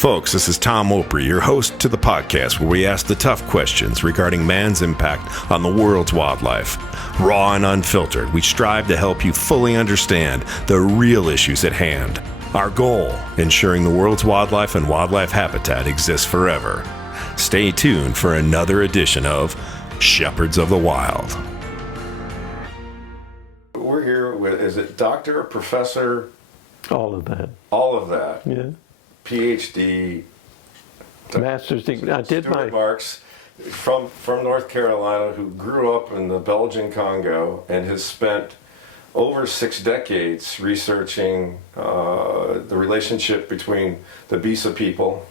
Folks, this is Tom Opry, your host to the podcast where we ask the tough questions regarding man's impact on the world's wildlife. Raw and unfiltered, we strive to help you fully understand the real issues at hand. Our goal, ensuring the world's wildlife and wildlife habitat exists forever. Stay tuned for another edition of Shepherds of the Wild. We're here with, is it doctor, professor? All of that. All of that. Yeah. Ph.D. Master's degree. I did Stuart Marks from North Carolina, who grew up in the Belgian Congo and has spent over 6 decades researching the relationship between the Bisa people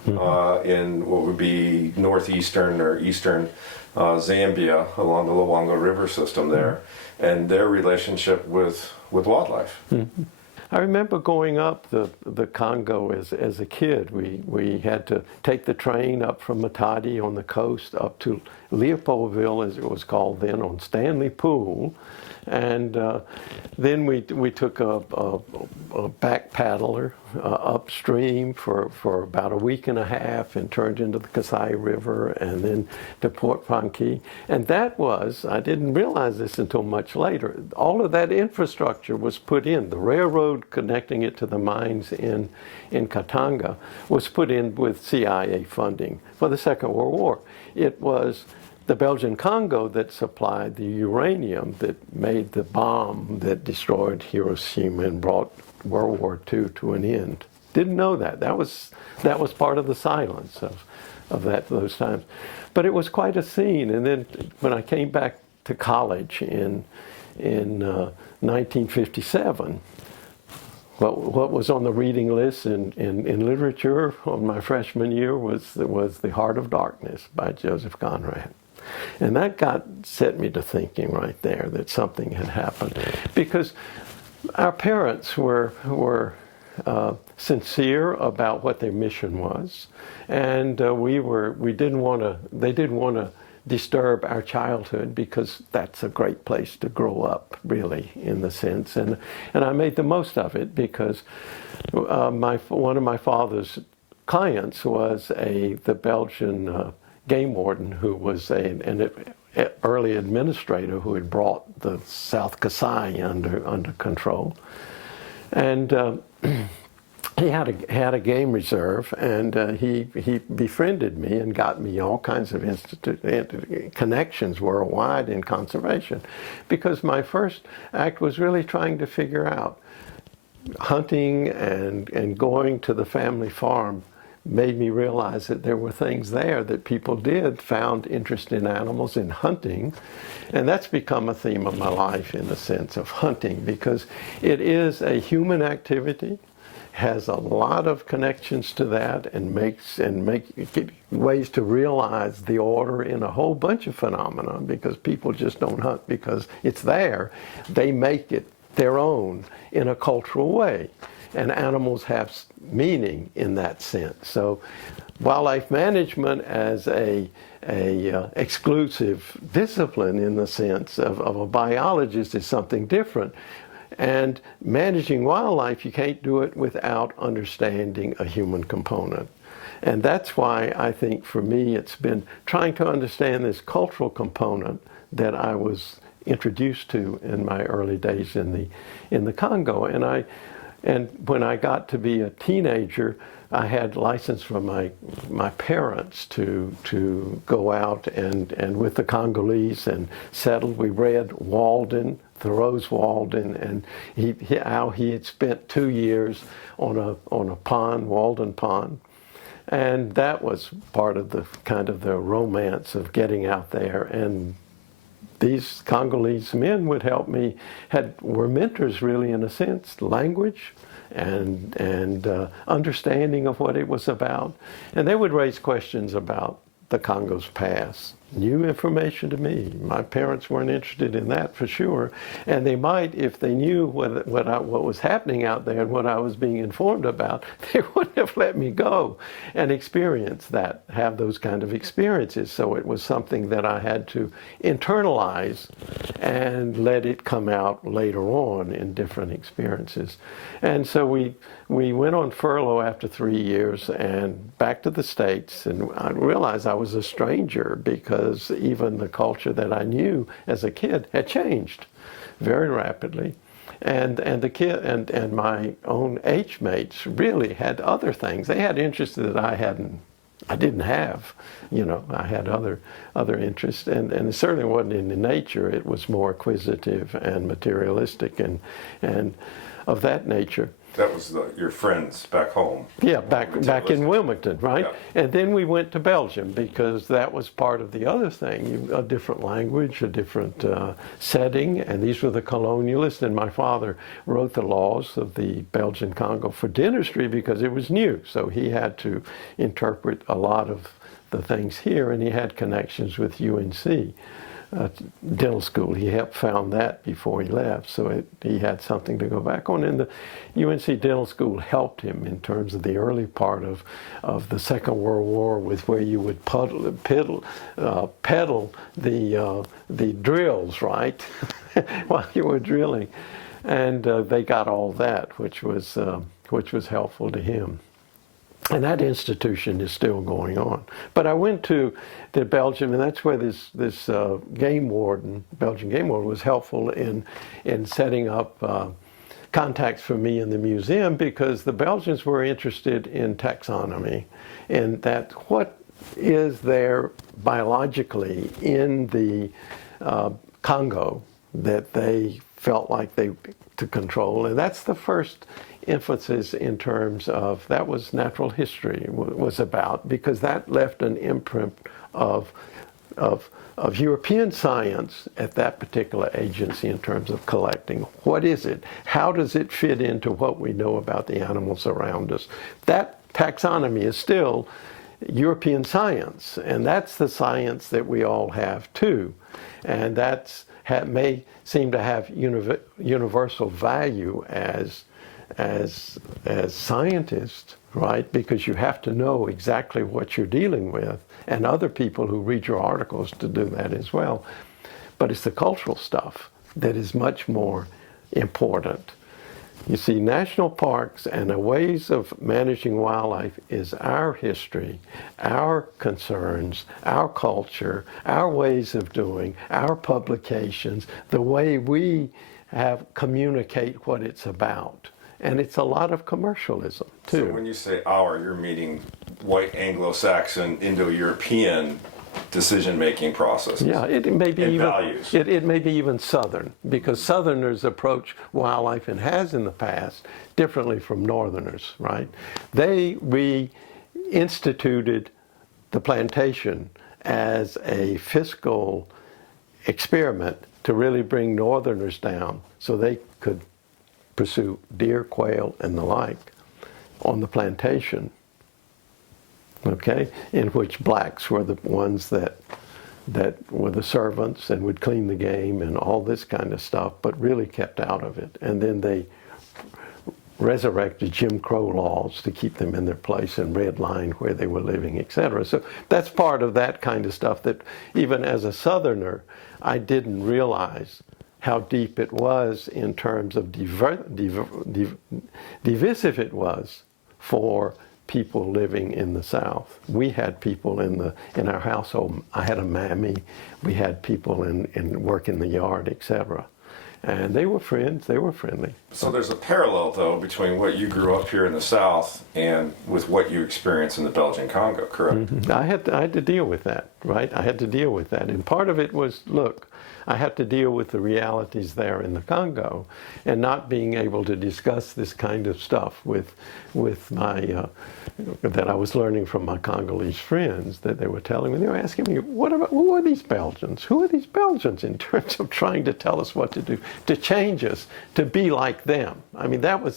in what would be northeastern or eastern Zambia along the Luongo River system there, and their relationship with wildlife. Mm-hmm. I remember going up the Congo as a kid. We had to take the train up from Matadi on the coast up to Leopoldville, as it was called then, on Stanley Pool. And then we took a back paddler upstream for about a week and a half and turned into the Kasai River and then to Port Franqui. And that was, I didn't realize this until much later, all of that infrastructure was put in. The railroad connecting it to the mines in Katanga was put in with CIA funding for the Second World War. It was the Belgian Congo that supplied the uranium that made the bomb that destroyed Hiroshima and brought World War II to an end. Didn't know that. That was part of the silence of those times. But it was quite a scene. And then when I came back to college in 1957, what was on the reading list in literature on my freshman year was The Heart of Darkness by Joseph Conrad. And that set me to thinking right there that something had happened, because our parents were sincere about what their mission was, and they didn't want to disturb our childhood, because that's a great place to grow up, really, in the sense. And I made the most of it, because one of my father's clients was the Belgian game warden, who was an early administrator who had brought the South Kasai under control, and he had a game reserve, and he befriended me and got me all kinds of connections worldwide in conservation, because my first act was really trying to figure out hunting and going to the family farm. Made me realize that there were things there that people found interest in animals, in hunting, and that's become a theme of my life, in the sense of hunting, because it is a human activity, has a lot of connections to that, and makes ways to realize the order in a whole bunch of phenomena, because people just don't hunt because it's there. They make it their own in a cultural way. And animals have meaning in that sense. So wildlife management as a exclusive discipline, in the sense of a biologist, is something different. And managing wildlife, you can't do it without understanding a human component. And that's why I think for me it's been trying to understand this cultural component that I was introduced to in my early days in the Congo. And when I got to be a teenager, I had license from my parents to go out and with the Congolese and settle. We read Walden, Thoreau's Walden, and how he had spent 2 years on a pond, Walden Pond. And that was part of the kind of the romance of getting out there. And these Congolese men would help me, were mentors really, in a sense, language and understanding of what it was about. And they would raise questions about the Congo's past, new information to me. My parents weren't interested in that for sure, and they might if they knew what was happening out there and what I was being informed about. They wouldn't have let me go and experience that, have those kind of experiences. So it was something that I had to internalize and let it come out later on in different experiences. And so we went on furlough after 3 years and back to the States, and I realized I was a stranger because even the culture that I knew as a kid had changed very rapidly. And the kid and my own age mates really had other things. They had interests that I didn't have. You know, I had other interests, and it certainly wasn't in the nature. It was more acquisitive and materialistic and of that nature. That was your friends back home. Yeah, back in Wilmington, right? Yeah. And then we went to Belgium because that was part of the other thing, a different language, a different setting, and these were the colonialists, and my father wrote the laws of the Belgian Congo for dentistry because it was new, so he had to interpret a lot of the things here, and he had connections with UNC. Dental school. He helped found that before he left, so he had something to go back on. And the UNC Dental School helped him in terms of the early part of the Second World War, with where you would pedal the drills, right, while you were drilling, and they got all that, which was helpful to him. And that institution is still going on. But I went to Belgium, and that's where this game warden, Belgian game warden, was helpful in setting up contacts for me in the museum, because the Belgians were interested in taxonomy, in that what is there biologically in the Congo that they felt like to control. And that's the first emphasis in terms of, that was natural history was about, because that left an imprint of European science at that particular agency in terms of collecting. What is it? How does it fit into what we know about the animals around us? That taxonomy is still European science, and that's the science that we all have too. And that may seem to have universal value as scientists, right? Because you have to know exactly what you're dealing with, and other people who read your articles to do that as well. But it's the cultural stuff that is much more important. You see, national parks and the ways of managing wildlife is our history, our concerns, our culture, our ways of doing, our publications, the way we communicate what it's about. And it's a lot of commercialism, too. So when you say our, you're meaning white Anglo-Saxon, Indo-European decision-making processes. Yeah, it may be and even values. It may be even Southern, because Southerners approach wildlife, and has in the past, differently from Northerners, right? They reinstituted the plantation as a fiscal experiment to really bring Northerners down so they could pursue deer, quail, and the like on the plantation, okay, in which blacks were the ones that were the servants and would clean the game and all this kind of stuff, but really kept out of it. And then they resurrected Jim Crow laws to keep them in their place and redline where they were living, etc. So that's part of that kind of stuff that even as a Southerner, I didn't realize how deep it was in terms of divisive it was for people living in the South. We had people in our household. I had a mammy. We had people in work in the yard, etc. And they were friends. They were friendly. So there's a parallel, though, between what you grew up here in the South and with what you experienced in the Belgian Congo, correct? Mm-hmm. I had to deal with that, right? I had to deal with that. And part of it was, look, I had to deal with the realities there in the Congo, and not being able to discuss this kind of stuff with my that I was learning from my Congolese friends, that they were telling me. They were asking me, who are these Belgians? Who are these Belgians in terms of trying to tell us what to do, to change us, to be like them? I mean, there was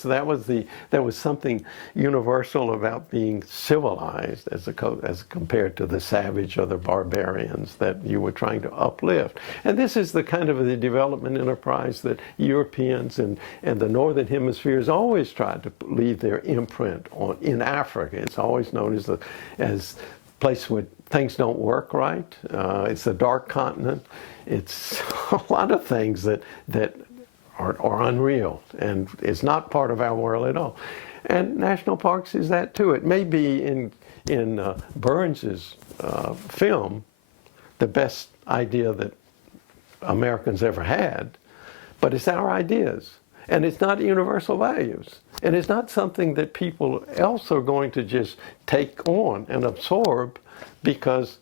something universal about being civilized as compared to the savage or the barbarians that you were trying to uplift. And this is the kind of the development enterprise that Europeans and the Northern Hemisphere has always tried to leave their imprint on. In Africa, it's always known as a place where things don't work right. It's a dark continent. It's a lot of things that are unreal and is not part of our world at all. And national parks is that too. It may be in Burns's film the best idea that Americans ever had, but it's our ideas. And it's not universal values. And it's not something that people else are going to just take on and absorb because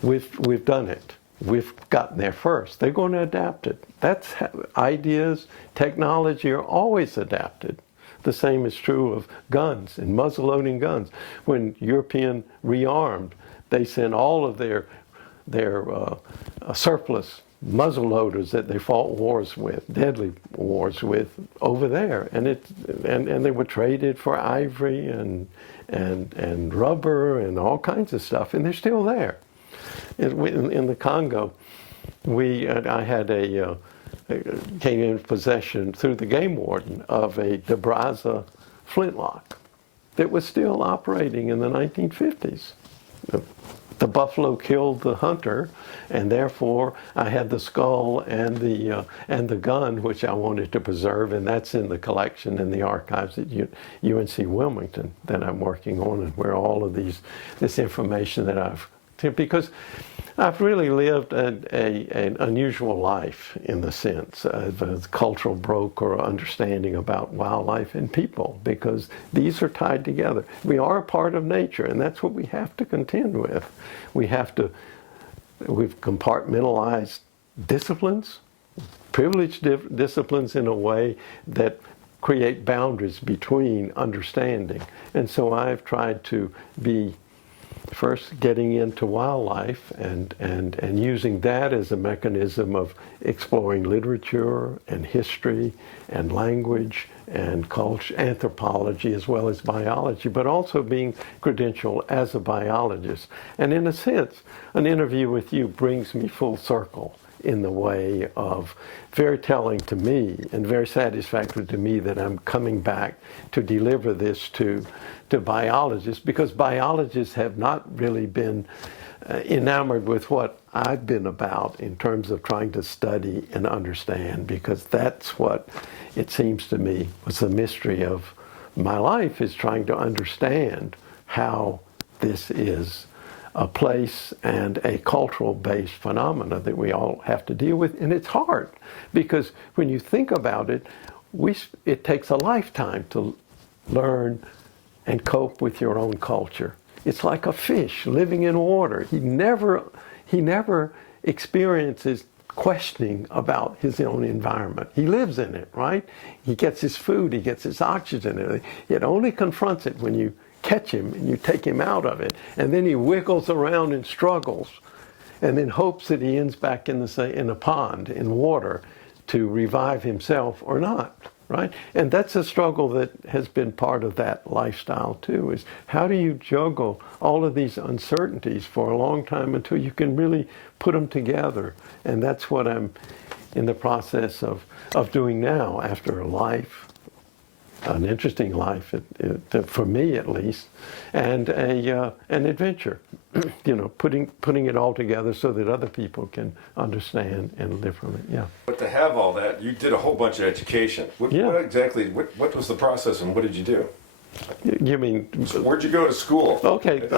we've done it. We've gotten there first. They're going to adapt it. That's how ideas, technology are always adapted. The same is true of guns and muzzle-loading guns. When European rearmed, they sent all of their surplus muzzle loaders that they fought wars with, deadly wars with, over there, and they were traded for ivory and rubber and all kinds of stuff, and they're still there. In the Congo, I came in possession through the game warden of a de Brazza flintlock that was still operating in the 1950s. The buffalo killed the hunter, and therefore I had the skull and the gun, which I wanted to preserve, and that's in the collection in the archives at UNC Wilmington that I'm working on, and where all of this information that because I've really lived an unusual life in the sense of a cultural broker understanding about wildlife and people, because these are tied together. We are a part of nature, and that's what we have to contend with. We've compartmentalized disciplines, privileged disciplines in a way that create boundaries between understanding. And so I've tried to be first getting into wildlife and using that as a mechanism of exploring literature and history and language and culture, anthropology as well as biology, but also being credentialed as a biologist. And in a sense, an interview with you brings me full circle in the way of very telling to me and very satisfactory to me that I'm coming back to deliver this to biologists, because biologists have not really been enamored with what I've been about in terms of trying to study and understand, because that's what it seems to me was the mystery of my life, is trying to understand how this is a place and a cultural-based phenomena that we all have to deal with. And it's hard, because when you think about it, it takes a lifetime to learn and cope with your own culture. It's like a fish living in water. He never experiences questioning about his own environment. He lives in it, right? He gets his food, he gets his oxygen. It only confronts it when you catch him and you take him out of it. And then he wiggles around and struggles, and then hopes that he ends back in a pond, in water, to revive himself or not. Right? And that's a struggle that has been part of that lifestyle too, is how do you juggle all of these uncertainties for a long time until you can really put them together? And that's what I'm in the process of doing now, after a life, an interesting life, for me at least, and an adventure. Putting it all together so that other people can understand and live from it. Yeah. But to have all that, you did a whole bunch of education. What was the process, and what did you do? You mean? Where'd you go to school? Okay.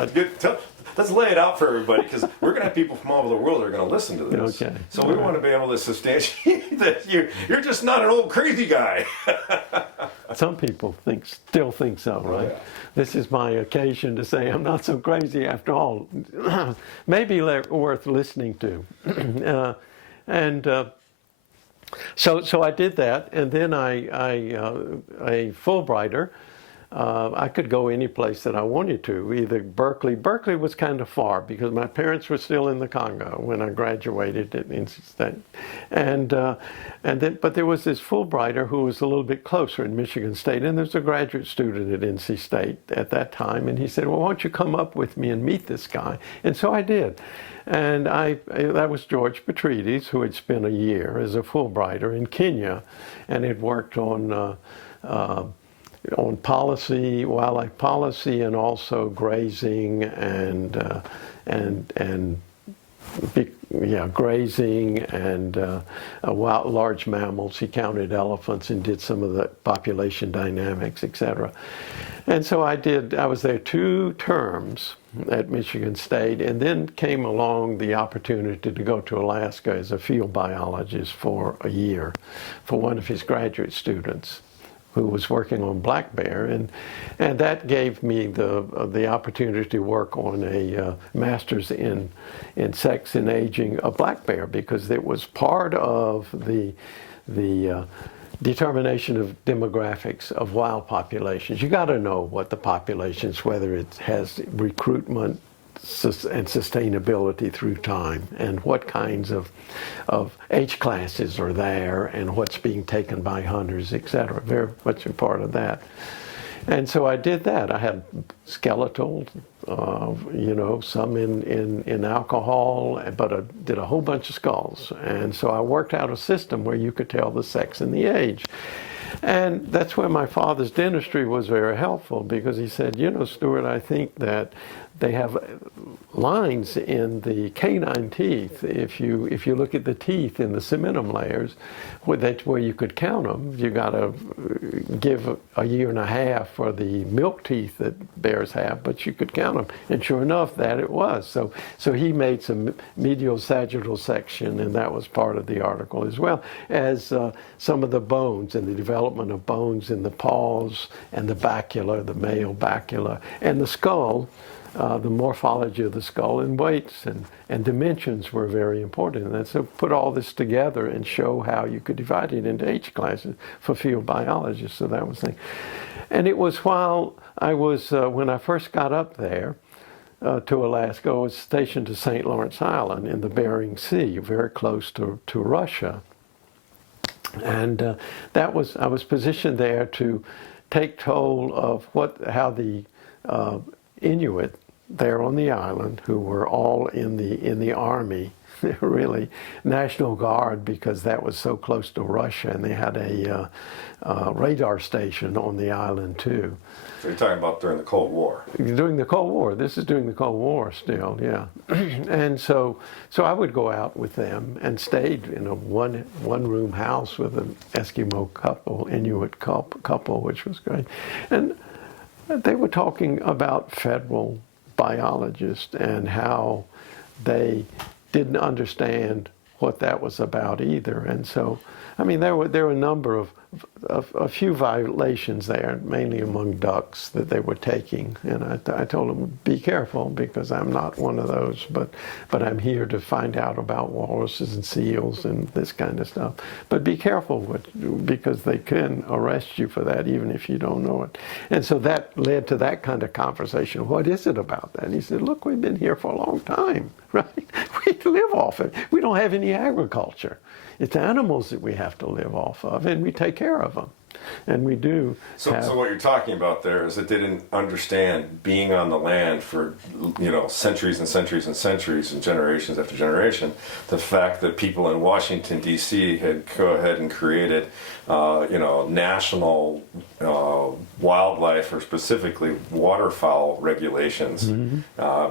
Let's lay it out for everybody, because we're going to have people from all over the world that are going to listen to this. Okay. So we want to be able to substantiate that you're just not an old crazy guy. Some people still think so, right? Yeah. This is my occasion to say I'm not so crazy after all. Maybe worth listening to. So I did that, and then a Fulbrighter I could go any place that I wanted to, either Berkeley. Berkeley was kind of far because my parents were still in the Congo when I graduated at NC State. But there was this Fulbrighter who was a little bit closer in Michigan State, and there's a graduate student at NC State at that time, and he said, well, why don't you come up with me and meet this guy? And so I did. And that was George Petrides, who had spent a year as a Fulbrighter in Kenya, and had worked on policy, wildlife policy, and also grazing grazing and large mammals. He counted elephants and did some of the population dynamics, etc. And so I was there 2 terms at Michigan State, and then came along the opportunity to go to Alaska as a field biologist for a year for one of his graduate students who was working on black bear, and that gave me the opportunity to work on a master's in sex and aging of black bear, because it was part of the determination of demographics of wild populations. You got to know what the populations, whether it has recruitment and sustainability through time, and what kinds of age classes are there, and what's being taken by hunters, etc. Very much a part of that. And so I did that. I had skeletal, some in alcohol, but I did a whole bunch of skulls. And so I worked out a system where you could tell the sex and the age. And that's where my father's dentistry was very helpful, because he said, Stuart, I think that they have lines in the canine teeth. If you look at the teeth in the cementum layers, where you could count them, you got to give a year and a half for the milk teeth that bears have, but you could count them. And sure enough, that it was. So he made some medial sagittal section, and that was part of the article, as well as some of the bones and the development of bones in the paws and the bacula, the male bacula, and the skull. The morphology of the skull and weights and dimensions were very important. And so put all this together and show how you could divide it into age classes for field biologists. So that was the thing. And it was while I was, when I first got up there to Alaska, I was stationed to St. Lawrence Island in the Bering Sea, very close to Russia. And I was positioned there to take toll of how the Inuit there on the island, who were all in the army, really National Guard, because that was so close to Russia, and they had a radar station on the island too. So you're talking about during the Cold War? During the Cold War. This is during the Cold War still, yeah. And so I would go out with them and stayed in a one-room house with an Eskimo couple, Inuit couple, which was great. And they were talking about federal biologists and how they didn't understand what that was about either. And so, I mean, there were a number of a few violations there, mainly among ducks, that they were taking. And I told them, be careful, because I'm not one of those, but I'm here to find out about walruses and seals and this kind of stuff. But be careful, because they can arrest you for that, even if you don't know it. And so that led to that kind of conversation. What is it about that? And he said, look, we've been here for a long time, right? We live off it. We don't have any agriculture. It's animals that we have to live off of, and we take care of them. And we do. So what you're talking about there is that they didn't understand being on the land for, centuries and centuries and centuries and generations after generation. The fact that people in Washington, D.C. had go ahead and created, national wildlife, or specifically waterfowl regulations,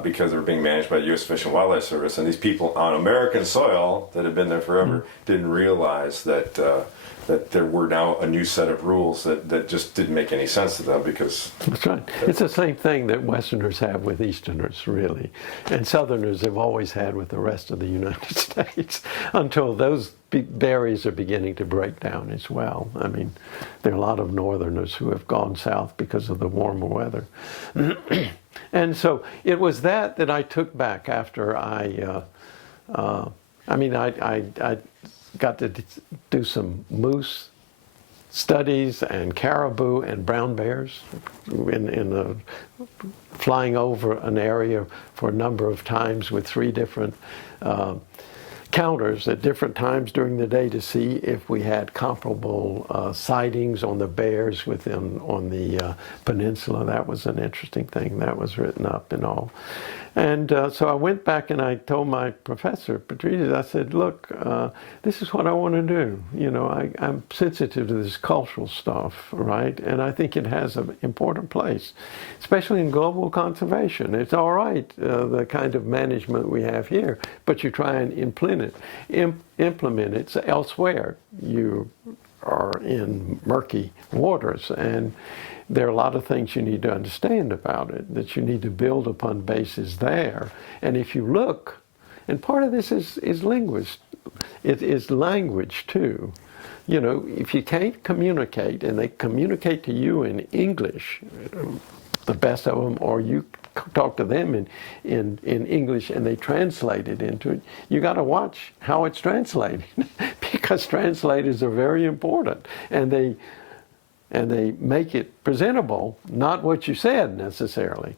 because they were being managed by the U.S. Fish and Wildlife Service. And these people on American soil that had been there forever didn't realize that there were now a new set of rules that just didn't make any sense to them, because... That's right. It's the same thing that Westerners have with Easterners, really. And Southerners have always had with the rest of the United States, until those barriers are beginning to break down as well. I mean, there are a lot of Northerners who have gone south because of the warmer weather. And so it was that I took back after I got to do some moose studies and caribou and brown bears flying over an area for a number of times with 3 different counters at different times during the day to see if we had comparable sightings on the bears on the peninsula. That was an interesting thing. That was written up and all. And so I went back and I told my professor, Patrice, I said, look, this is what I want to do. You know, I'm sensitive to this cultural stuff, right? And I think it has an important place, especially in global conservation. It's all right, the kind of management we have here, but you try and implement it elsewhere. You are in murky waters, and there are a lot of things you need to understand about it, that you need to build upon bases there. And if you look, and part of this is it is language too. You know, if you can't communicate, and they communicate to you in English, the best of them, or you talk to them in English and they translate it into it, you got to watch how it's translated because translators are very important, and they make it presentable, not what you said necessarily.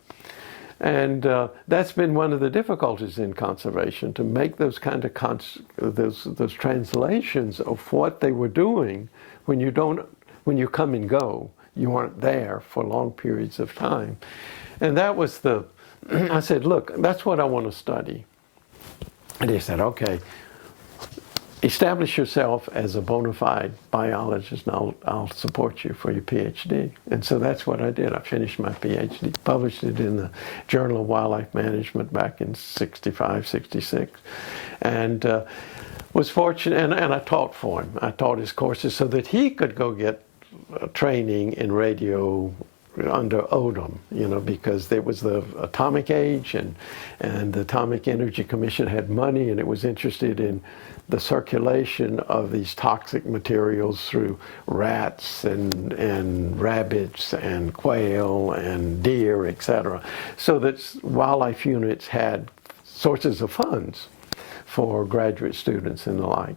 And that's been one of the difficulties in conservation, to make those kind of those translations of what they were doing when you come and go. You weren't there for long periods of time. And that was I said, look, that's what I want to study. And he said, okay, establish yourself as a bona fide biologist, and I'll support you for your Ph.D. And so that's what I did. I finished my Ph.D., published it in the Journal of Wildlife Management back in 65, 66. And was fortunate, and I taught for him. I taught his courses so that he could go get training in radio under Odom, you know, because there was the atomic age, and the Atomic Energy Commission had money, and it was interested in the circulation of these toxic materials through rats and rabbits and quail and deer, etc. So that wildlife units had sources of funds for graduate students and the like.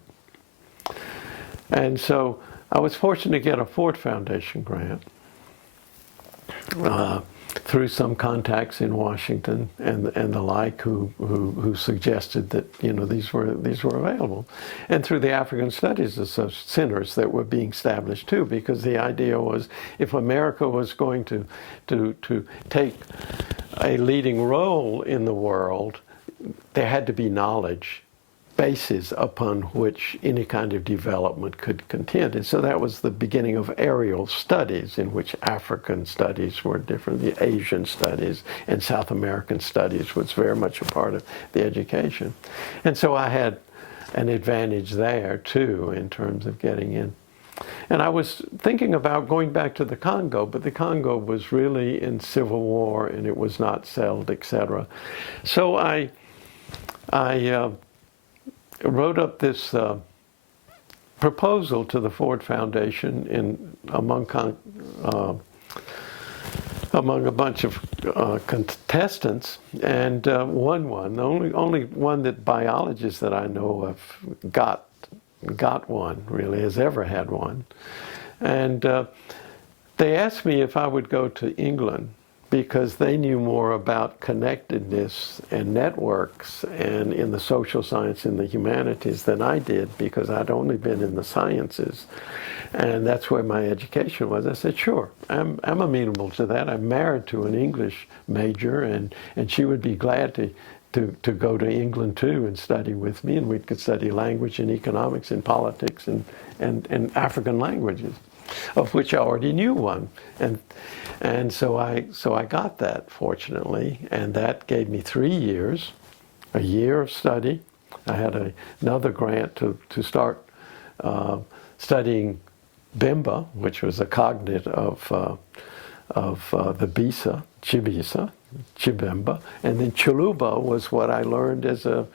And so I was fortunate to get a Ford Foundation grant through some contacts in Washington and the like, who suggested that, you know, these were available, and through the African Studies centers that were being established too, because the idea was, if America was going to take a leading role in the world, there had to be knowledge bases upon which any kind of development could contend. And so that was the beginning of aerial studies, in which African studies were different, the Asian studies, and South American studies was very much a part of the education. And so I had an advantage there too, in terms of getting in. And I was thinking about going back to the Congo, but the Congo was really in civil war, and it was not settled, etc. So I wrote up this proposal to the Ford Foundation among a bunch of contestants, and won one. The only one that biologists that I know of got one, really, has ever had one. And they asked me if I would go to England, because they knew more about connectedness and networks and in the social science and the humanities than I did, because I'd only been in the sciences. And that's where my education was. I said, sure, I'm amenable to that. I'm married to an English major, and she would be glad to go to England too and study with me, and we could study language and economics and politics and African languages, of which I already knew one. And so I got that, fortunately, and that gave me 3 years, a year of study. I had another grant to start studying Bimba, which was a cognate of the Bisa, Chibimba, and then Chuluba was what I learned as a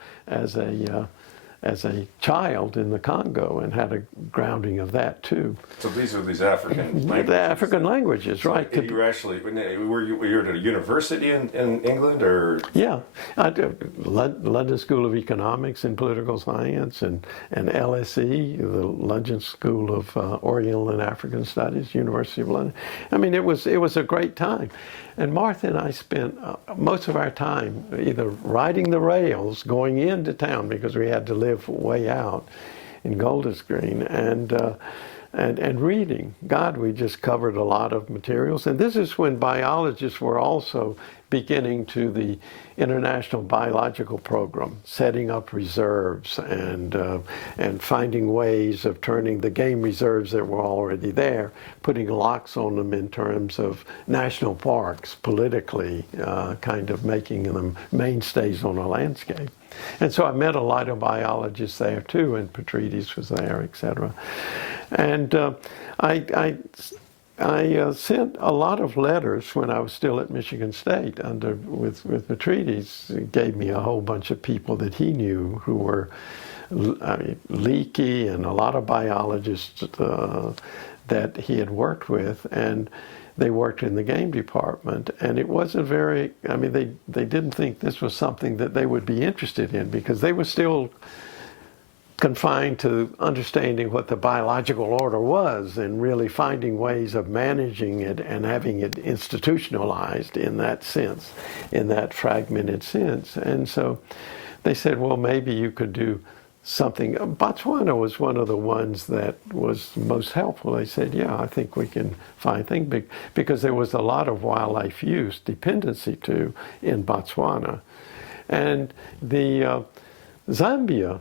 child in the Congo and had a grounding of that too. So these are these African languages. The African languages, So right? you were actually, were you at a university in England, or? Yeah, I did London School of Economics and Political Science, and LSE, the London School of Oriental and African Studies, University of London. I mean, it was a great time. And Martha and I spent most of our time either riding the rails, going into town because we had to live way out in Golders Green, and reading. God, we just covered a lot of materials. And this is when biologists were also beginning to the International Biological Program, setting up reserves and finding ways of turning the game reserves that were already there, putting locks on them in terms of national parks, politically, kind of making them mainstays on a landscape. And so I met a lot of biologists there too, and Petrides was there, etc. And I sent a lot of letters when I was still at Michigan State with Petrides. He gave me a whole bunch of people that he knew who were Leakey and a lot of biologists that he had worked with, and they worked in the game department. And it wasn't very, I mean, they didn't think this was something that they would be interested in because they were still confined to understanding what the biological order was and really finding ways of managing it and having it institutionalized in that sense, in that fragmented sense. And so they said, well, maybe you could do something. Botswana was one of the ones that was most helpful. They said, yeah, I think we can find things, because there was a lot of wildlife use, dependency to, in Botswana. And the Zambia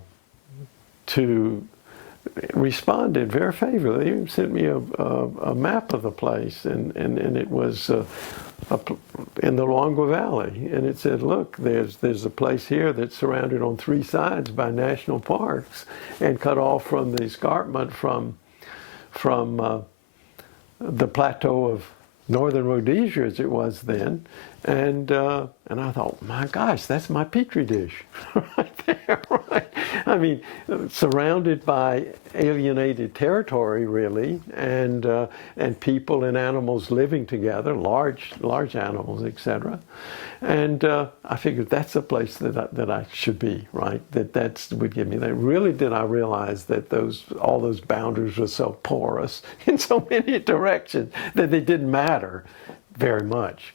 responded very favorably. They even sent me a map of the place, and it was in the Luangwa Valley, and it said, look, there's a place here that's surrounded on three sides by national parks and cut off from the escarpment from the plateau of northern Rhodesia, as it was then. And I thought, my gosh, that's my petri dish right there, right? I mean, surrounded by alienated territory, really, and people and animals living together, large animals, etc. And I figured that's a place that I should be, right? That would give me that. Really, did I realize that all those boundaries were so porous in so many directions that they didn't matter very much.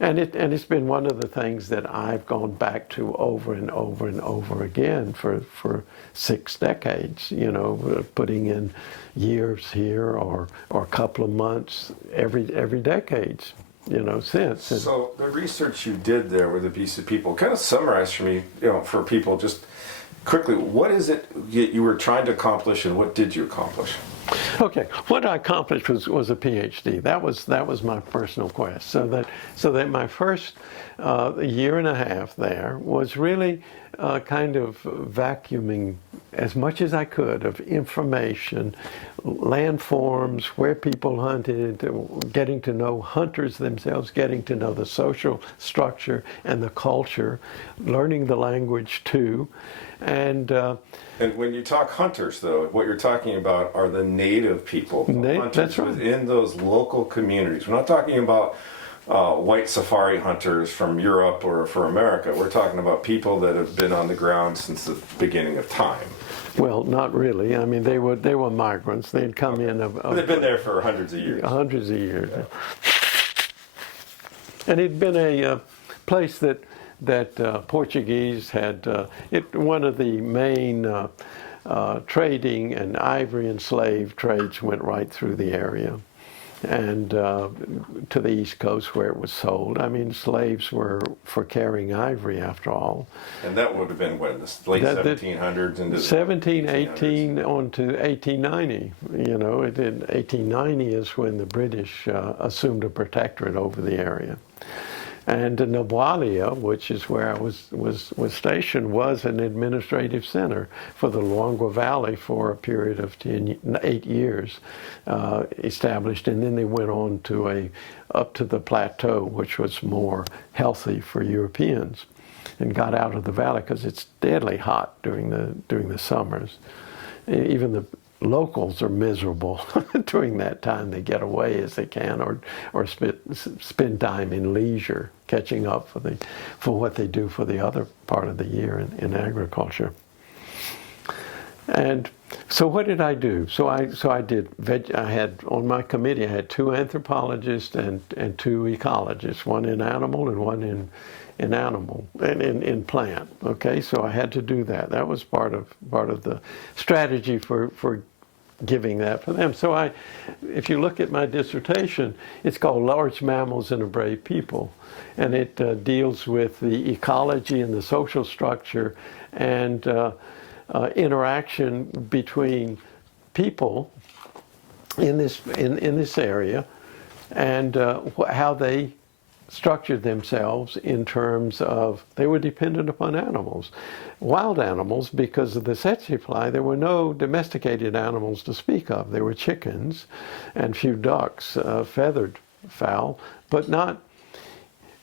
And it's been one of the things that I've gone back to over and over and over again for 6 decades, you know, putting in years here or a couple of months every decades, you know, since. So the research you did there with the Bisa people, kind of summarize for me, you know, for people just quickly, what is it you were trying to accomplish and what did you accomplish? Okay, what I accomplished was a Ph.D. That was my personal quest. So that my first year and a half there was really kind of vacuuming as much as I could of information, landforms, where people hunted, getting to know hunters themselves, getting to know the social structure and the culture, learning the language too, and when you talk hunters, though, what you're talking about are the native people, hunters that's right. within those local communities. We're not talking about white safari hunters from Europe or for America. We're talking about people that have been on the ground since the beginning of time. Well, not really. I mean, they were migrants. They'd come in. They've been there for hundreds of years. Hundreds of years. Yeah. And it'd been a place that Portuguese had, one of the main trading and ivory and slave trades went right through the area and to the East Coast where it was sold. I mean, slaves were for carrying ivory after all. And that would have been when, the late 1700s into 1718 on to 1890. You know, 1890 is when the British assumed a protectorate over the area. And Nabwalia, which is where I was stationed, was an administrative center for the Luangwa Valley for a period of 8 years, established, and then they went on to up to the plateau, which was more healthy for Europeans. and got out of the valley because it's deadly hot during the summers. Even the locals are miserable during that time. They get away as they can, or spend time in leisure, catching up for what they do for the other part of the year in agriculture. And so what did I do? I had on my committee, I had 2 anthropologists and 2 ecologists, one in animal and one in plant. Okay, so I had to do that. That was part of the strategy for giving that for them. So if you look at my dissertation, it's called Large Mammals and a Brave People, and it deals with the ecology and the social structure and interaction between people in this area, and how they structured themselves in terms of they were dependent upon animals, wild animals, because of the tsetse supply. There were no domesticated animals to speak of. There were chickens and few ducks, feathered fowl, but not.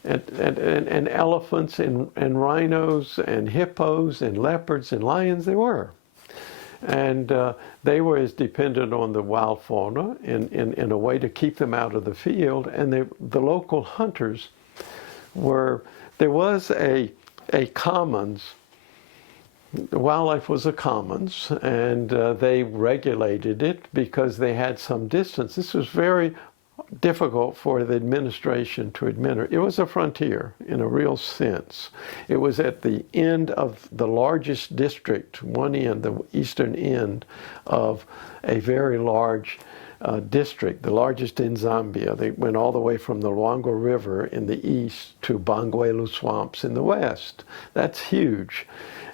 And elephants and rhinos and hippos and leopards and lions they were. And they were as dependent on the wild fauna in a way to keep them out of the field. And the local hunters there was a commons. The wildlife was a commons, and they regulated it because they had some distance. This was very difficult for the administration to administer. It was a frontier in a real sense. It was at the end of the largest district, one end, the eastern end of a very large district, the largest in Zambia. They went all the way from the Luangwa River in the east to Bangwelu swamps in the west. That's huge.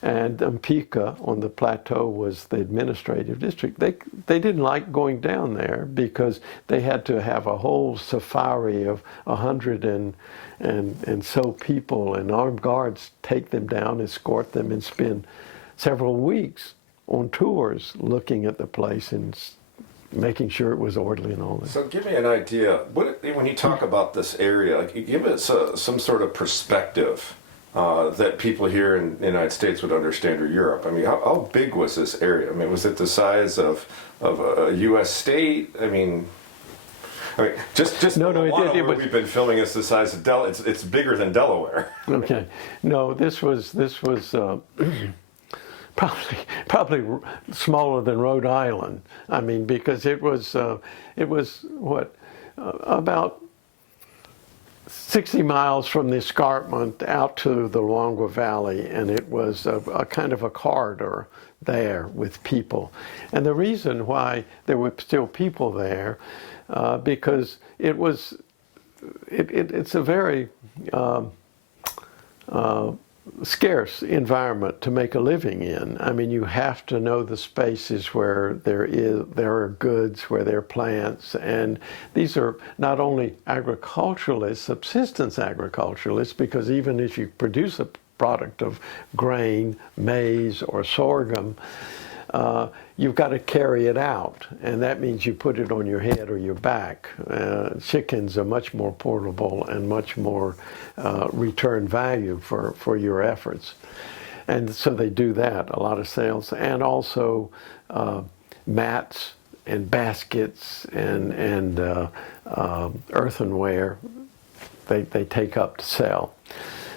And Mpika on the plateau was the administrative district. They didn't like going down there because they had to have a whole safari of 100 and so people and armed guards take them down, escort them, and spend several weeks on tours looking at the place and making sure it was orderly and all that. So give me an idea. When you talk about this area, give us some sort of perspective that people here in the United States would understand, or Europe. I mean, how big was this area? I mean, was it the size of a U.S. state? I mean, just no, we've been filming is the size of it's bigger than Delaware. Okay, no, this was probably smaller than Rhode Island. I mean, because it was about 60 miles from the escarpment out to the Luangwa Valley, and it was a kind of a corridor there with people. And the reason why there were still people there, because it's a very scarce environment to make a living in. I mean, you have to know the spaces where there are goods, where there are plants, and these are not only agriculturalists, subsistence agriculturalists, because even if you produce a product of grain, maize, or sorghum, you've got to carry it out, and that means you put it on your head or your back. Chickens are much more portable and much more return value for your efforts. And so they do that, a lot of sales, and also mats and baskets and earthenware they take up to sell.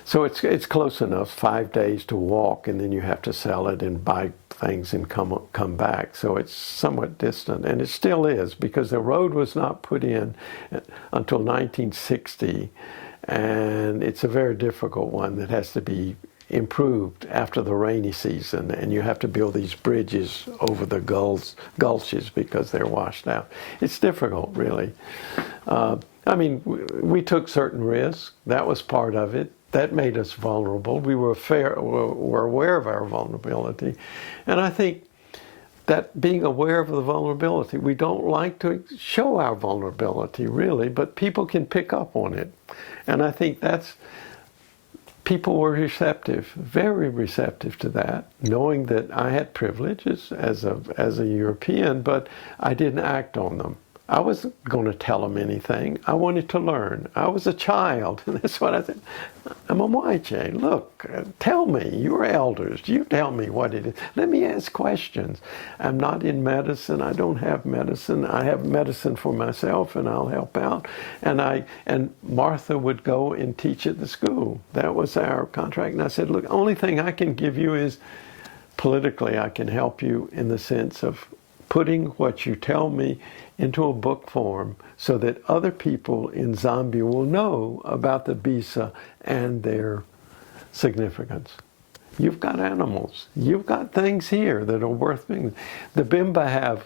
So it's close enough, 5 days to walk, and then you have to sell it and buy things and come back. So it's somewhat distant, and it still is, because the road was not put in until 1960, and it's a very difficult one that has to be improved after the rainy season, and you have to build these bridges over the gulches because they're washed out. It's difficult, really. I mean, we took certain risks. That was part of it. That made us vulnerable. We were aware of our vulnerability. And I think that being aware of the vulnerability, we don't like to show our vulnerability, really, but people can pick up on it. And I think people were receptive, very receptive to that, knowing that I had privileges as a European, but I didn't act on them. I wasn't going to tell them anything. I wanted to learn. I was a child, and that's what I said. I'm a YJ. Look, tell me. You're elders. You tell me what it is. Let me ask questions. I'm not in medicine. I don't have medicine. I have medicine for myself, and I'll help out. And Martha would go and teach at the school. That was our contract. And I said, look, only thing I can give you is politically I can help you in the sense of putting what you tell me into a book form so that other people in Zambia will know about the Bisa and their significance. You've got animals. You've got things here that are worth being. The Bimba have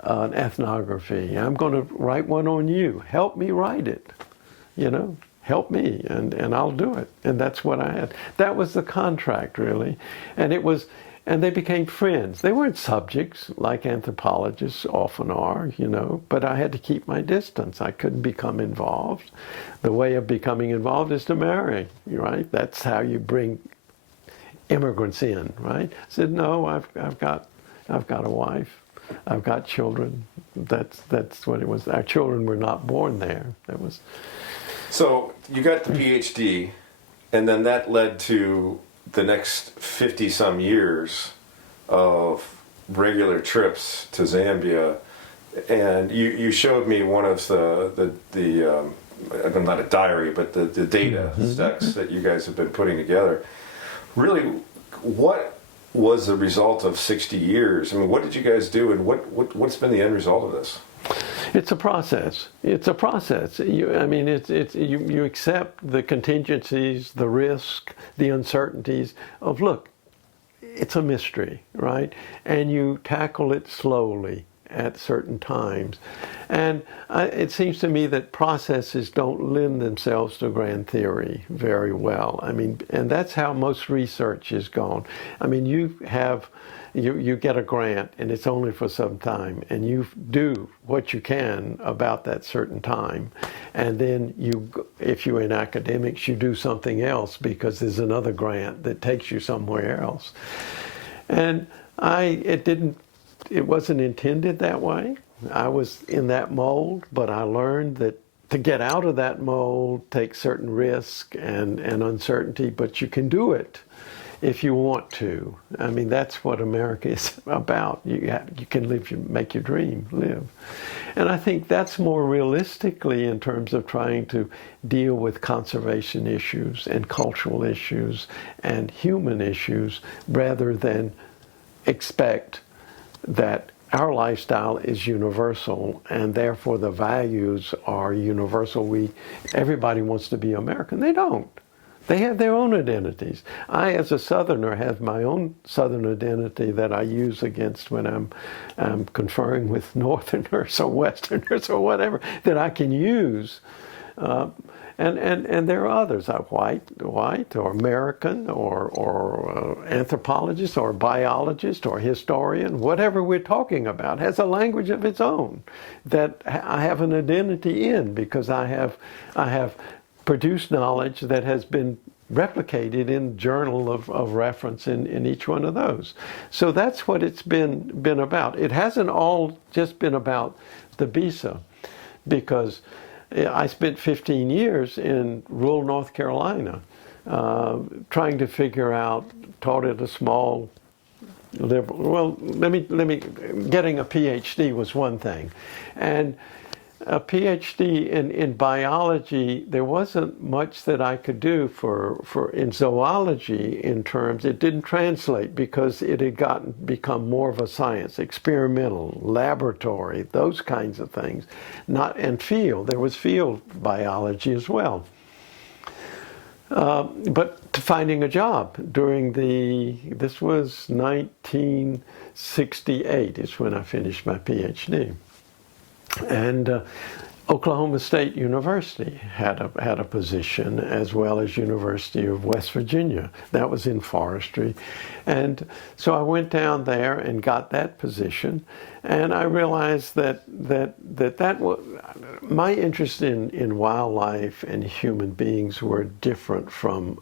an ethnography. I'm going to write one on you. Help me write it. You know, help me, and I'll do it. And that's what I had. That was the contract, really. And they became friends. They weren't subjects like anthropologists often are, you know, but I had to keep my distance. I couldn't become involved. The way of becoming involved is to marry, right? That's how you bring immigrants in, right? I said, no, I've got a wife. I've got children. That's what it was. Our children were not born there. That was. So you got the Ph.D., and then that led to the next 50 some years of regular trips to Zambia, and you showed me one of the not a diary, but the data stacks that you guys have been putting together. Really, what was the result of 60 years? I mean, what did you guys do, and what's been the end result of this? It's a process. It's a process. You accept the contingencies, the risk, the uncertainties of, look, it's a mystery, right? And you tackle it slowly at certain times. And it seems to me that processes don't lend themselves to grand theory very well. I mean, and that's how most research is gone. I mean, you get a grant and it's only for some time, and you do what you can about that certain time, and then if you're in academics, you do something else because there's another grant that takes you somewhere else. And it wasn't intended that way. I was in that mold, but I learned that to get out of that mold takes certain risk and uncertainty, but you can do it if you want to. I mean, that's what America is about. You can make your dream live. And I think that's more realistically in terms of trying to deal with conservation issues and cultural issues and human issues, rather than expect that our lifestyle is universal and therefore the values are universal. Everybody wants to be American. They don't. They have their own identities. I, as a Southerner, have my own Southern identity that I use against when I'm conferring with Northerners or Westerners or whatever, that I can use. And there are others, white or American or anthropologist or biologist or historian, whatever we're talking about, has a language of its own that I have an identity in, because I have produced knowledge that has been replicated in journal of reference in each one of those. So that's what it's been about. It hasn't all just been about the Bisa, because I spent 15 years in rural North Carolina trying to figure out, taught at a small liberal, getting a PhD was one thing. And a PhD in biology, there wasn't much that I could do for in zoology in terms, it didn't translate because it had become more of a science, experimental, laboratory, those kinds of things, and field. There was field biology as well. But finding a job this was 1968 is when I finished my PhD. And Oklahoma State University had a position, as well as University of West Virginia. That was in forestry. And so I went down there and got that position. And I realized that was, my interest in wildlife and human beings were different from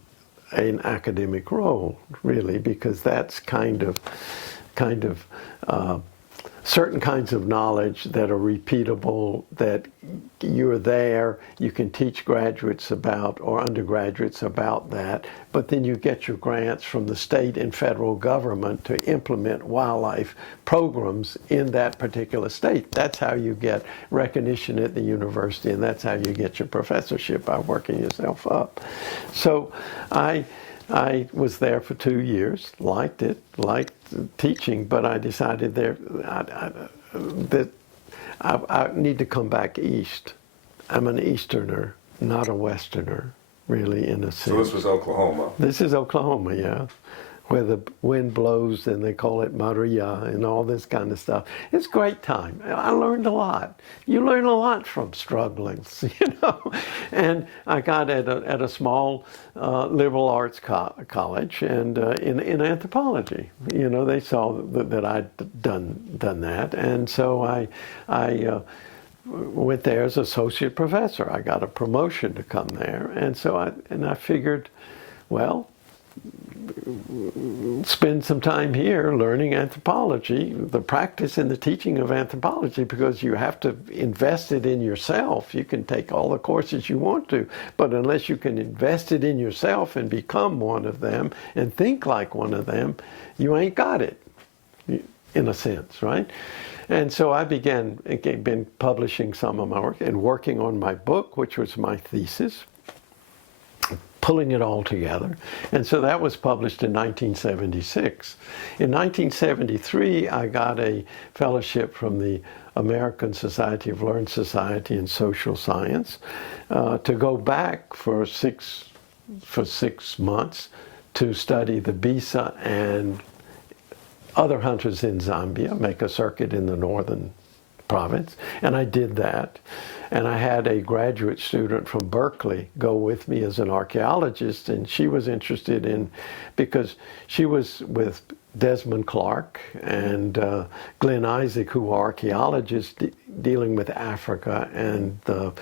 an academic role, really, because that's kind of certain kinds of knowledge that are repeatable, that you're there, you can teach graduates about or undergraduates about that, but then you get your grants from the state and federal government to implement wildlife programs in that particular state. That's how you get recognition at the university, and that's how you get your professorship, by working yourself up. So I was there for 2 years, liked it, liked teaching, but I decided that I need to come back east. I'm an Easterner, not a Westerner, really, in a sense. So this was Oklahoma. This is Oklahoma, yeah, where the wind blows and they call it Maria and all this kind of stuff. It's a great time. I learned a lot. You learn a lot from struggling, you know. And I got at a small liberal arts college and in anthropology. You know, they saw that I'd done that, and so I went there as associate professor. I got a promotion to come there, and so I figured, well, spend some time here learning anthropology, the practice and the teaching of anthropology, because you have to invest it in yourself. You can take all the courses you want to, but unless you can invest it in yourself and become one of them and think like one of them, you ain't got it, in a sense, right? And so I been publishing some of my work and working on my book, which was my thesis, pulling it all together. And so that was published in 1976. In 1973, I got a fellowship from the American Society of Learned Society and Social Science to go back for six months to study the Bisa and other hunters in Zambia, make a circuit in the northern province, and I did that. And I had a graduate student from Berkeley go with me as an archaeologist, and she was interested in, because she was with Desmond Clark and Glenn Isaac, who are archaeologists dealing with Africa and the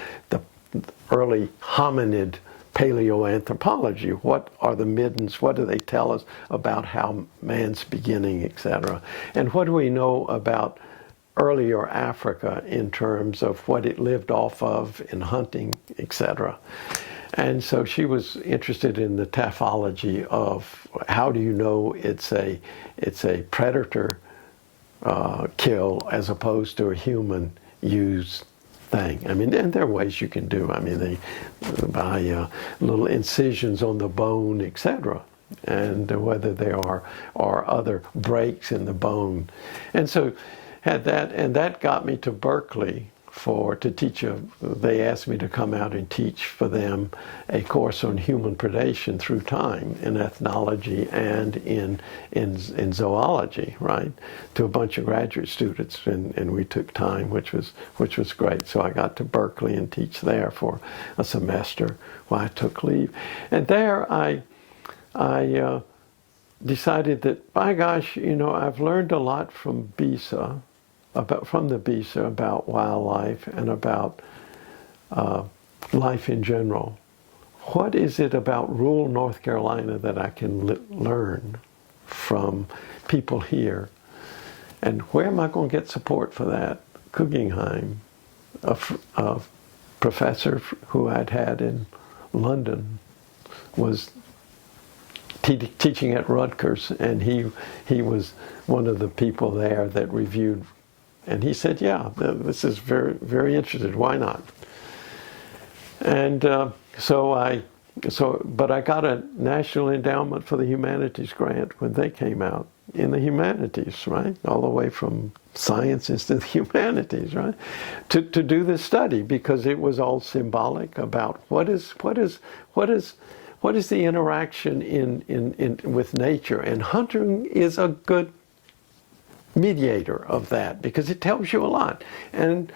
early hominid paleoanthropology. What are the middens? What do they tell us about how man's beginning, etc.? And what do we know about earlier Africa in terms of what it lived off of in hunting, etc.? And so she was interested in the taphology of how do you know it's a predator kill as opposed to a human used thing. I mean, and there are ways you can do. I mean, they by little incisions on the bone, etc., and whether there are other breaks in the bone. And so had that, and that got me to Berkeley to teach they asked me to come out and teach for them a course on human predation through time in ethnology and in zoology, right, to a bunch of graduate students, and we took time, which was great. So I got to Berkeley and teach there for a semester while I took leave, and there I decided that, by gosh, you know, I've learned a lot from Bisa, from the Bisa, about wildlife and about life in general. What is it about rural North Carolina that I can learn from people here? And where am I going to get support for that? Guggenheim, a professor who I'd had in London, was teaching at Rutgers, and he was one of the people there that reviewed. And he said, yeah, this is very, very interesting. Why not? And but I got a National Endowment for the Humanities grant when they came out, in the humanities, right? All the way from sciences to the humanities, right? To do this study, because it was all symbolic about what is the interaction in with nature, and hunting is a good mediator of that, because it tells you a lot. And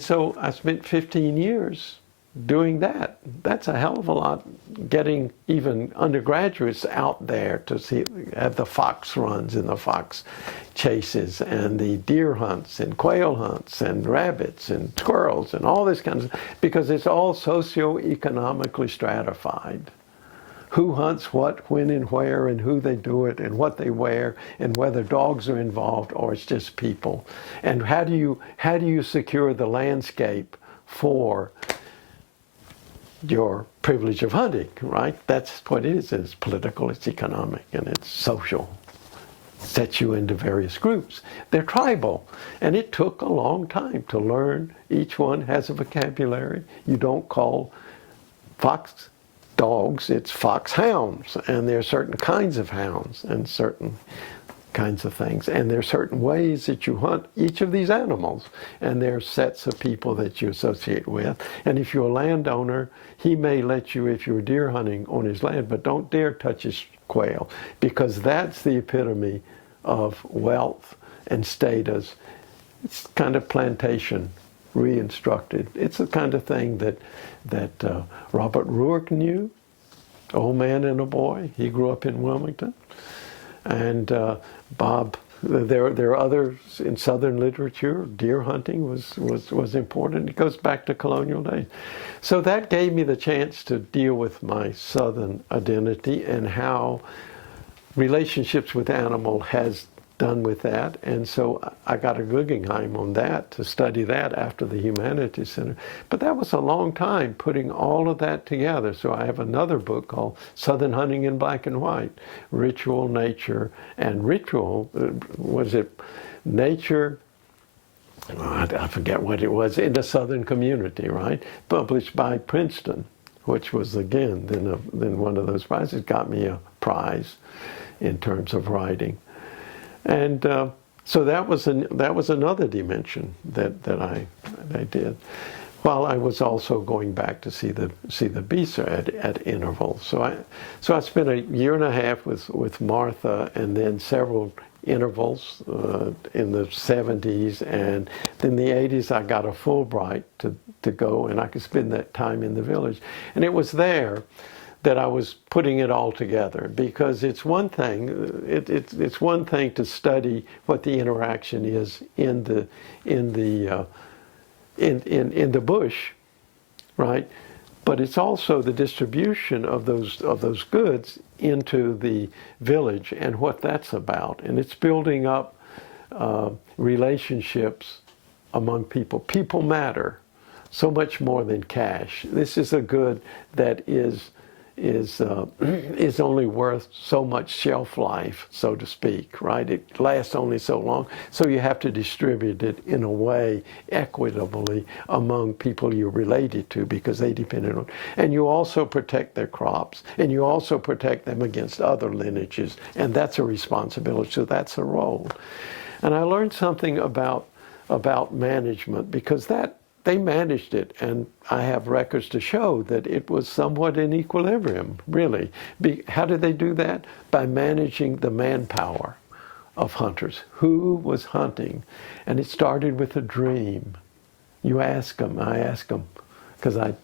so I spent 15 years doing that. That's a hell of a lot, getting even undergraduates out there to have the fox runs and the fox chases and the deer hunts and quail hunts and rabbits and squirrels and all this kind of stuff, because it's all socioeconomically stratified. who hunts what, when and where, and who they do it, and what they wear, and whether dogs are involved or it's just people. And how do you secure the landscape for your privilege of hunting, right? That's what it is. It's political, it's economic, and it's social. Sets you into various groups. They're tribal, and it took a long time to learn. Each one has a vocabulary. You don't call fox dogs, it's foxhounds, and there are certain kinds of hounds and certain kinds of things, and there are certain ways that you hunt each of these animals, and there are sets of people that you associate with. And if you're a landowner, he may let you, if you're deer hunting on his land, but don't dare touch his quail, because that's the epitome of wealth and status. It's kind of plantation re-instructed. It's the kind of thing that Robert Ruark knew, Old Man and a Boy. He grew up in Wilmington. And Bob, there are others in Southern literature. Deer hunting was important. It goes back to colonial days. So that gave me the chance to deal with my Southern identity and how relationships with animal has done with that. And so I got a Guggenheim on that to study that after the Humanities Center. But that was a long time putting all of that together. So I have another book called Southern Hunting in Black and White, Ritual, Nature, and Ritual. Was it Nature? I forget what it was, in the Southern Community, right? Published by Princeton, which was, again, then one of those prizes. Got me a prize in terms of writing. And so that was another dimension that I did, while I was also going back to see the Bisa at intervals. So I spent a year and a half with Martha, and then several intervals in the 70s, and then the 80s I got a Fulbright to go, and I could spend that time in the village. And it was there that I was putting it all together, because it's one thing. It's one thing to study what the interaction is in the bush, right? But it's also the distribution of those goods into the village and what that's about, and it's building up relationships among people. People matter so much more than cash. This is a good that is only worth so much shelf life, so to speak, right? It lasts only so long, so you have to distribute it in a way equitably among people you're related to, because they depend on. And you also protect their crops, and you also protect them against other lineages, and that's a responsibility. So that's a role. And I learned something about management, because they managed it, and I have records to show that it was somewhat in equilibrium, really. How did they do that? By managing the manpower of hunters. Who was hunting? And it started with a dream. You ask them, I ask them, because I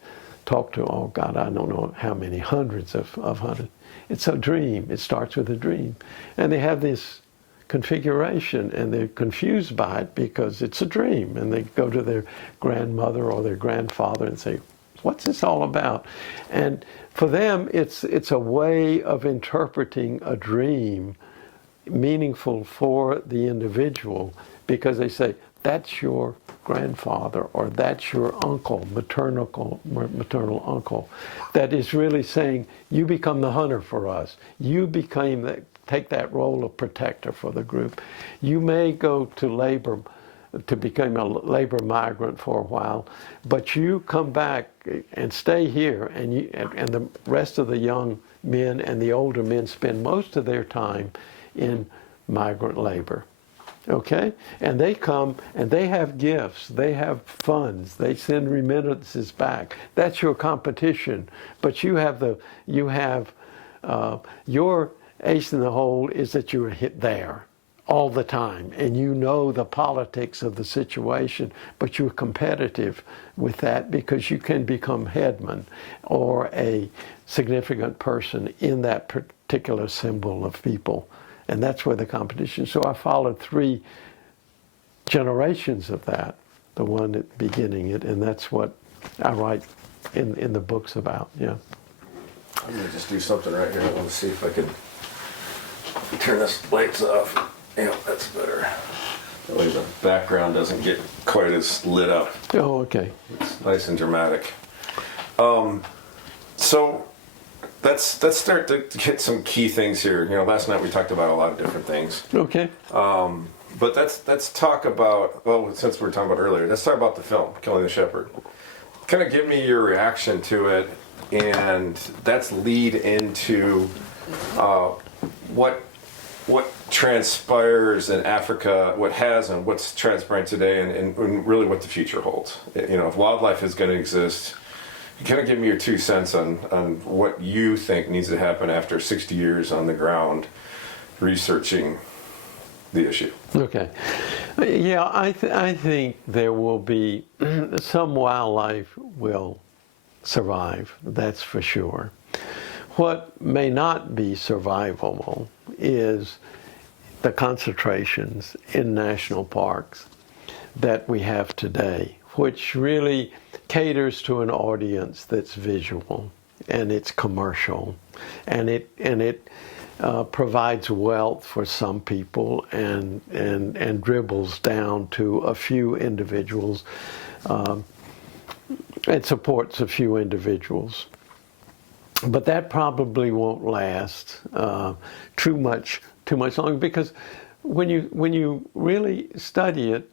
talked to, oh God, I don't know how many hundreds of hunters. It's a dream. It starts with a dream. And they have this configuration, and they're confused by it because it's a dream, and they go to their grandmother or their grandfather and say, what's this all about? And for them, it's a way of interpreting a dream meaningful for the individual, because they say, that's your grandfather, or that's your uncle, maternal uncle, that is really saying, you become the hunter for us. You take that role of protector for the group. You may go to labor, to become a labor migrant for a while, but you come back and stay here, and the rest of the young men and the older men spend most of their time in migrant labor. Okay? And they come and they have gifts, they have funds, they send remittances back. That's your competition. But you have your ace in the hole is that you're there all the time, and you know the politics of the situation, but you're competitive with that because you can become headman or a significant person in that particular symbol of people. And that's where the competition. So I followed 3 generations of that, the one at beginning it, and that's what I write in the books about, yeah. I'm gonna just do something right here. Let's see if I can turn this lights off. Yeah, that's better. That way the background doesn't get quite as lit up. Oh, okay. It's nice and dramatic. So let's start to get some key things here. Last night we talked about a lot of different things. Okay. But let's talk about, well, since we were talking about earlier, let's talk about the film, Killing the Shepherd. Kind of give me your reaction to it, and that's lead into what transpires in Africa, what has and what's transpiring today, and really what the future holds. If wildlife is going to exist, kind of give me your 2 cents on what you think needs to happen after 60 years on the ground researching the issue. Okay. Yeah, I think there will be some wildlife will survive, that's for sure. What may not be survivable is the concentrations in national parks that we have today, which really caters to an audience that's visual and it's commercial, and it provides wealth for some people and dribbles down to a few individuals. It supports a few individuals. But that probably won't last too much longer, because when you really study it,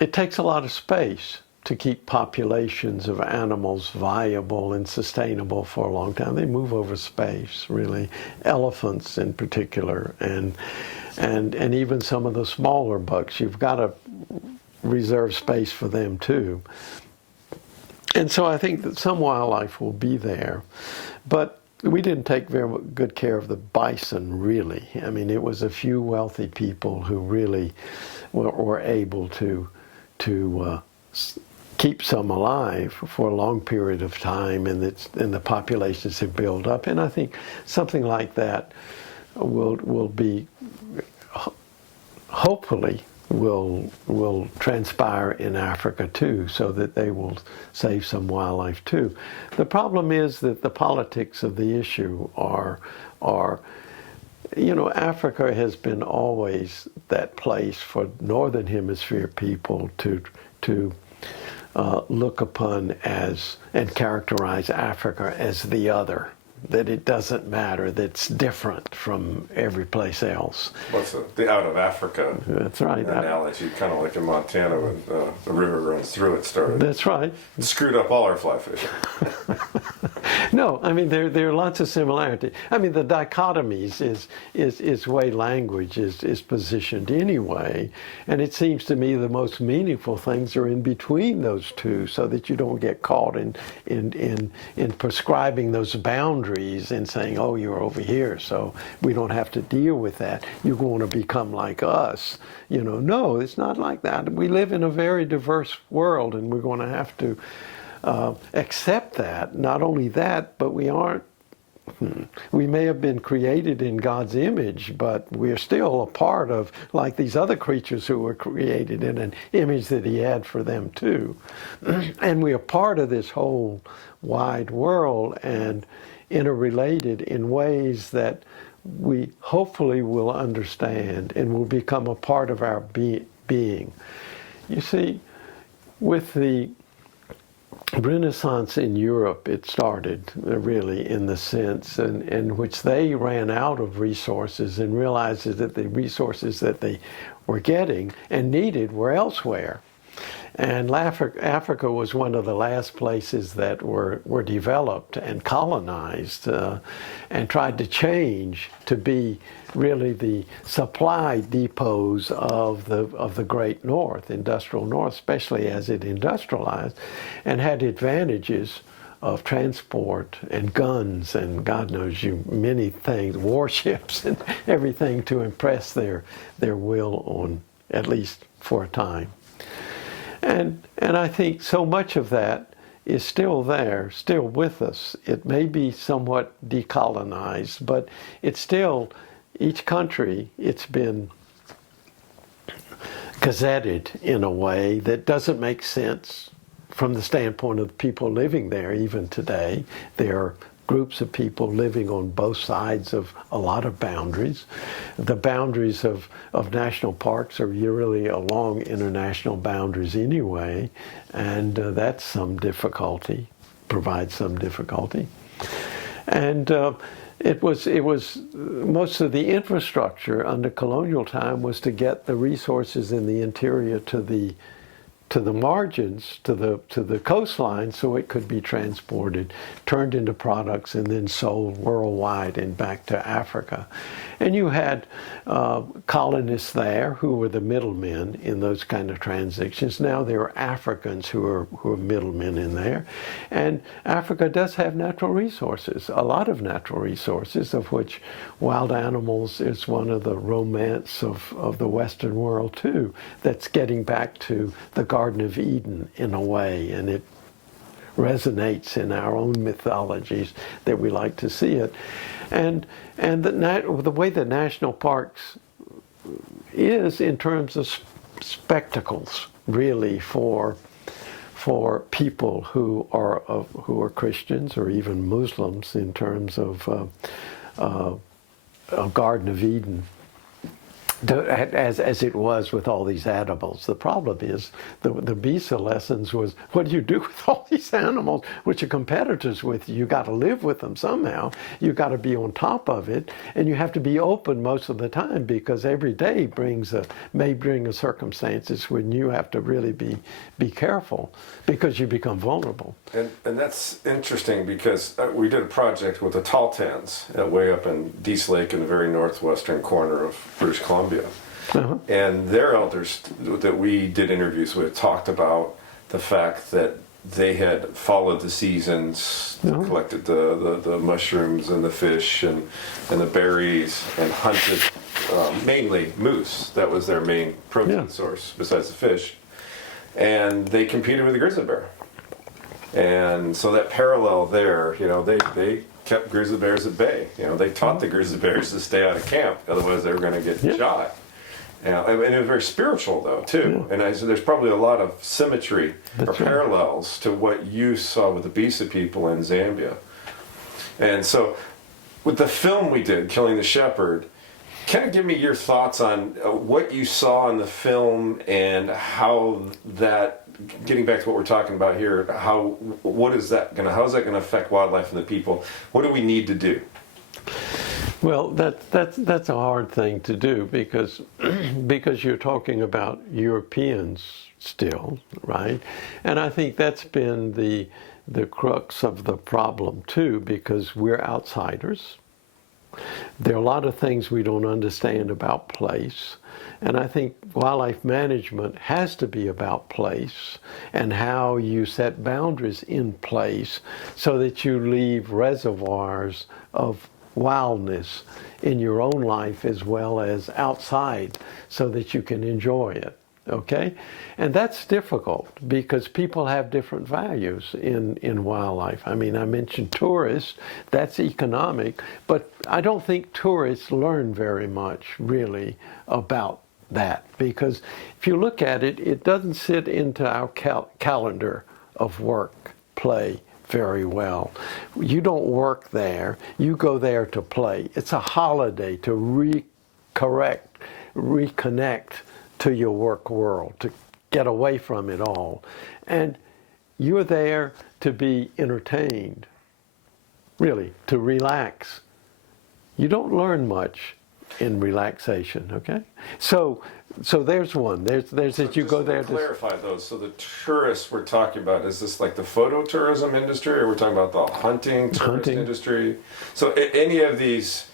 it takes a lot of space to keep populations of animals viable and sustainable for a long time. They move over space, really. Elephants in particular, and even some of the smaller bucks. You've got to reserve space for them too. And so I think that some wildlife will be there, but we didn't take very good care of the bison, really. I mean, it was a few wealthy people who really were able to keep some alive for a long period of time, and the populations have built up. And I think something like that will be, hopefully, will transpire in Africa too, so that they will save some wildlife too. The problem is that the politics of the issue are Africa has been always that place for Northern Hemisphere people to look upon as and characterize Africa as the other, that it doesn't matter, that's different from every place else. What's the out of Africa? That's right. Analogy, kind of like in Montana when the river runs through it started. That's right. It screwed up all our fly fishing. No, I mean there are lots of similarities. I mean the dichotomies is way language is positioned anyway, and it seems to me the most meaningful things are in between those two, so that you don't get caught in prescribing those boundaries and saying, oh, you're over here, so we don't have to deal with that. You're going to become like us. No, it's not like that. We live in a very diverse world, and we're going to have to accept that. Not only that, but we aren't. We may have been created in God's image, but we're still a part of, like these other creatures who were created in an image that He had for them too. And we are part of this whole wide world and interrelated in ways that we hopefully will understand and will become a part of our being. You see, with the Renaissance in Europe, it started really in the sense in which they ran out of resources and realized that the resources that they were getting and needed were elsewhere. And Africa was one of the last places that were developed and colonized and tried to change to be really the supply depots of the Great North, industrial North, especially as it industrialized, and had advantages of transport and guns and God knows you many things, warships and everything to impress their will on, at least for a time. And I think so much of that is still there, still with us. It may be somewhat decolonized, but it's still, each country, it's been gazetted in a way that doesn't make sense from the standpoint of people living there, even today, there are groups of people living on both sides of a lot of boundaries. The boundaries of national parks are really along international boundaries anyway, and that's some difficulty, provides some difficulty. And it was most of the infrastructure under colonial time was to get the resources in the interior to the margins, to the coastline, so it could be transported, turned into products, and then sold worldwide and back to Africa. And you had colonists there who were the middlemen in those kind of transactions. Now there are Africans who are middlemen in there. And Africa does have natural resources, a lot of natural resources, of which wild animals is one of the romance of the Western world too, that's getting back to the Garden of Eden in a way, and it resonates in our own mythologies that we like to see it. And the way that national parks is in terms of spectacles, really, for people who are Christians or even Muslims, in terms of a Garden of Eden, as it was with all these animals. The problem is the Bisa lessons was, what do you do with all these animals which are competitors with you? You got to live with them somehow. You got to be on top of it, and you have to be open most of the time, because every day may bring circumstances when you have to really be careful, because you become vulnerable. And that's interesting, because we did a project with the Taltans way up in Dease Lake in the very northwestern corner of British Columbia. Uh-huh. And their elders that we did interviews with talked about the fact that they had followed the seasons, uh-huh, collected the mushrooms and the fish and the berries, and hunted mainly moose. That was their main protein source besides the fish. And they competed with the grizzly bear. And so that parallel there, they kept grizzly bears at bay. They taught the grizzly bears to stay out of camp, otherwise they were going to get shot. And it was very spiritual, though, too. Yeah. And there's probably a lot of symmetry or parallels to what you saw with the Bisa people in Zambia. And so, with the film we did, Killing the Shepherd, kind of give me your thoughts on what you saw in the film and how that, getting back to what we're talking about here, how is that going to affect wildlife and the people? What do we need to do? Well, that's a hard thing to do, because you're talking about Europeans still, right? And I think that's been the crux of the problem too, because we're outsiders. There are a lot of things we don't understand about place. And I think wildlife management has to be about place and how you set boundaries in place so that you leave reservoirs of wildness in your own life as well as outside, so that you can enjoy it. Okay? And that's difficult, because people have different values in wildlife. I mean, I mentioned tourists, that's economic, but I don't think tourists learn very much really about that, because if you look at it, it doesn't sit into our calendar of work, play very well. You don't work there, you go there to play. It's a holiday to reconnect to your work world, to get away from it all. And you're there to be entertained, really, to relax. You don't learn much in relaxation, okay? So there's one. There's that you go there to clarify those. So the tourists we're talking about, is this like the phototourism industry, or we're talking about the hunting industry? So any of these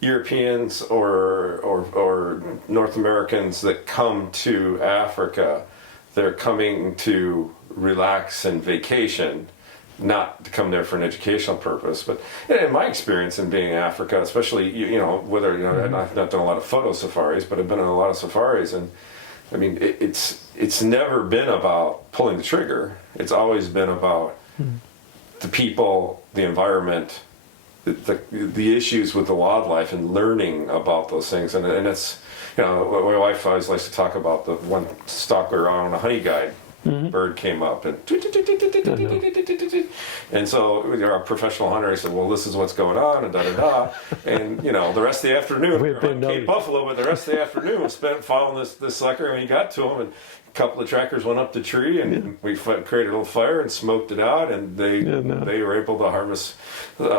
Europeans or North Americans that come to Africa, they're coming to relax and vacation, not to come there for an educational purpose. But in my experience in being in Africa, especially, I've not done a lot of photo safaris, but I've been on a lot of safaris, and I mean, it's never been about pulling the trigger. It's always been about the people, the environment, the issues with the wildlife, and learning about those things. And it's, my wife always likes to talk about the one stalker on a honey guide bird came up and so our professional hunter said, well, this is what's going on, and da-da-da. And, the rest of the afternoon, we were hunting Cape Buffalo, but the rest of the afternoon was spent following this sucker, and we got to him, and a couple of trackers went up the tree, and we created a little fire and smoked it out, and they were able to harvest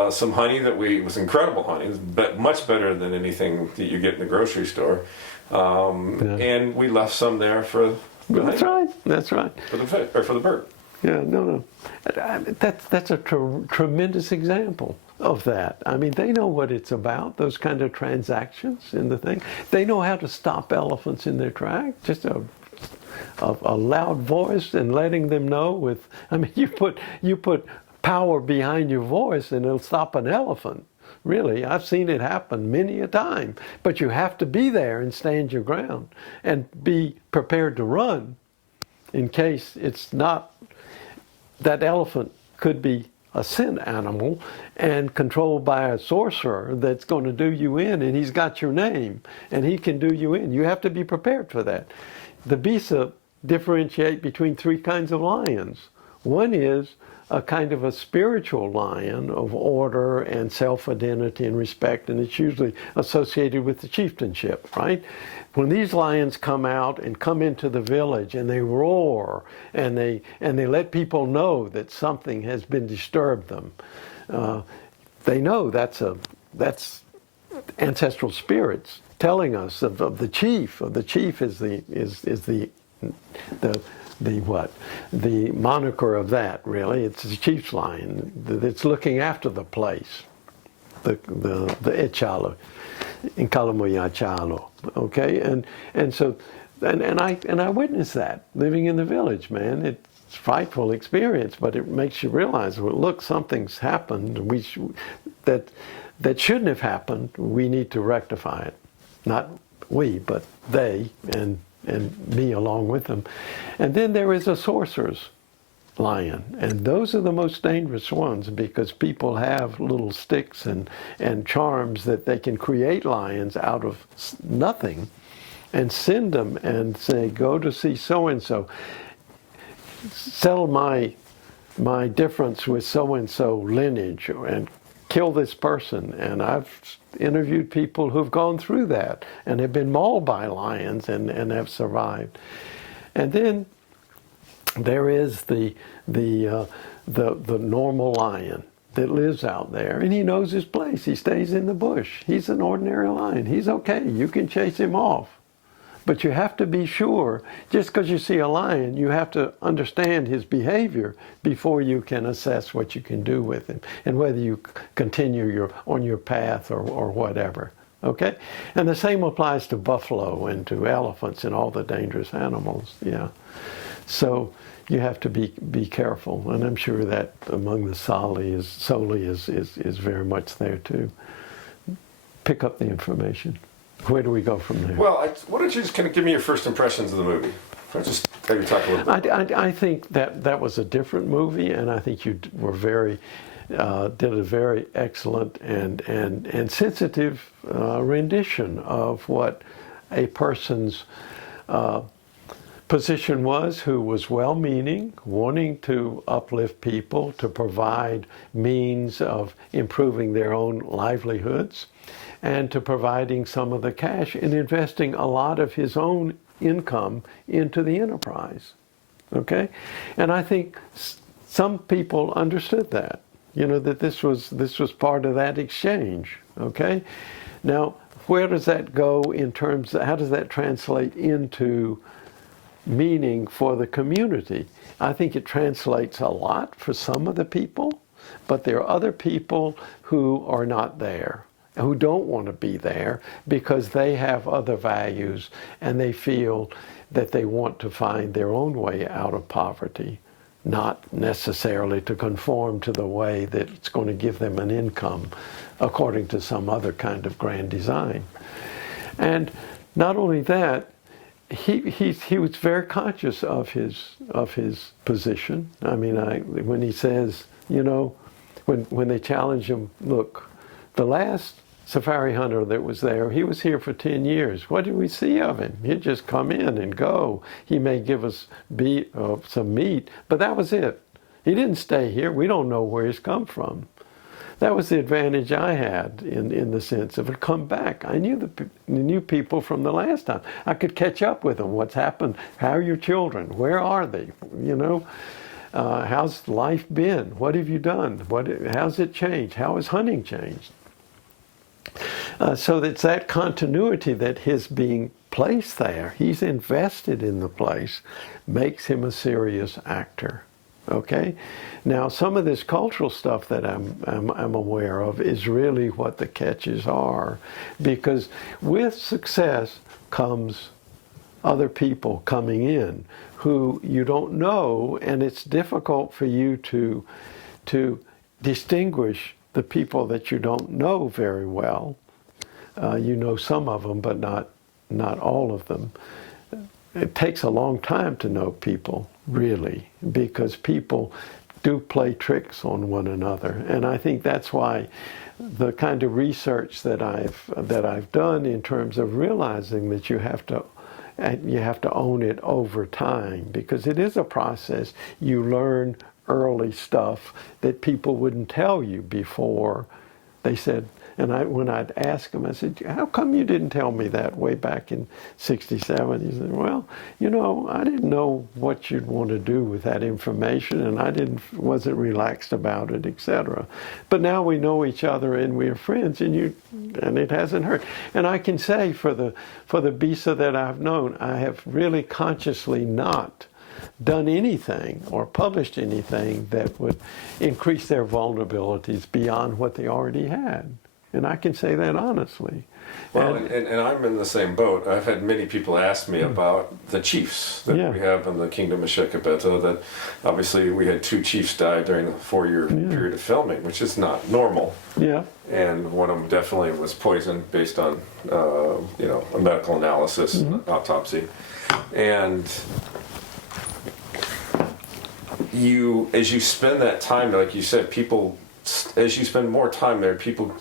some honey was incredible honey. It was much better than anything that you get in the grocery store. And we left some there for That's right. That's right. For the bird. Yeah, no. That's a tremendous example of that. I mean, they know what it's about, those kind of transactions in the thing. They know how to stop elephants in their track, just a loud voice and letting them know you put power behind your voice and it'll stop an elephant. Really, I've seen it happen many a time. But you have to be there and stand your ground and be prepared to run in case it's not. That elephant could be a sin animal and controlled by a sorcerer that's going to do you in, and he's got your name and he can do you in. You have to be prepared for that. The Bisa differentiate between three kinds of lions. One is a kind of a spiritual lion of order and self-identity and respect, and it's usually associated with the chieftainship, right? When these lions come out and come into the village and they roar and they let people know that something has been disturbed them, they know that's ancestral spirits telling us of the chief. The chief is the moniker of that, really. It's the chief's lion that's looking after the place, the Echalo, Inkalamoya Chalo, okay? And so I witnessed that living in the village, man. It's a frightful experience, but it makes you realize, well, look, something's happened that shouldn't have happened. We need to rectify it. Not we, but they, and me along with them. And then there is a sorcerer's lion, and those are the most dangerous ones because people have little sticks and charms that they can create lions out of nothing and send them and say, go to see so-and-so, settle my difference with so-and-so lineage, and kill this person. And I've interviewed people who've gone through that and have been mauled by lions and have survived. And then there is the normal lion that lives out there, and he knows his place. He stays in the bush. He's an ordinary lion. He's okay. You can chase him off. But you have to be sure, just because you see a lion, you have to understand his behavior before you can assess what you can do with him and whether you continue on your path or whatever. Okay? And the same applies to buffalo and to elephants and all the dangerous animals. Yeah. So you have to be careful. And I'm sure that among the Soli is very much there too. Pick up the information. Where do we go from there? Well, why don't you just kind of give me your first impressions of the movie? I'll just maybe talk a little bit. I think that was a different movie, and I think you were did a very excellent and sensitive rendition of what a person's position was, who was well-meaning, wanting to uplift people, to provide means of improving their own livelihoods, and to providing some of the cash and investing a lot of his own income into the enterprise. Okay? And I think some people understood that, that this was part of that exchange. Okay? Now, where does that go in terms of, how does that translate into meaning for the community? I think it translates a lot for some of the people, but there are other people who are not there, who don't want to be there because they have other values and they feel that they want to find their own way out of poverty, not necessarily to conform to the way that it's going to give them an income according to some other kind of grand design. And not only that, he was very conscious of his position. I mean, when he says, when they challenge him, look, the last safari hunter that was there, he was here for 10 years. What did we see of him? He'd just come in and go. He may give us some meat, but that was it. He didn't stay here. We don't know where he's come from. That was the advantage I had in the sense of come back. I knew people from the last time. I could catch up with them. What's happened? How are your children? Where are they? You know, how's life been? What have you done? How's it changed? How has hunting changed? So it's that continuity that his being placed there, he's invested in the place, makes him a serious actor. Okay, now some of this cultural stuff that I'm aware of is really what the catches are, because with success comes other people coming in who you don't know, and it's difficult for you to distinguish the people that you don't know very well. You know some of them, but not all of them. It takes a long time to know people, really, because people do play tricks on one another. And I think that's why the kind of research that I've done in terms of realizing that you have to own it over time, because it is a process. You learn early stuff that people wouldn't tell you before. They said, and when I'd ask them, I said, how come you didn't tell me that way back in '67? He said, well, you know, I didn't know what you'd want to do with that information, and I wasn't relaxed about it, etc. But now we know each other and we're friends, and it hasn't hurt. And I can say for the Bisa that I've known, I have really consciously not done anything or published anything that would increase their vulnerabilities beyond what they already had. And I can say that honestly. Well, and I'm in the same boat. I've had many people ask me about the chiefs that we have in the Kingdom of Shekabeto, that obviously we had 2 chiefs die during the 4-year period of filming, which is not normal. Yeah. And one of them definitely was poisoned based on, a medical analysis, and autopsy. And as you spend that time, like you said, as you spend more time there, people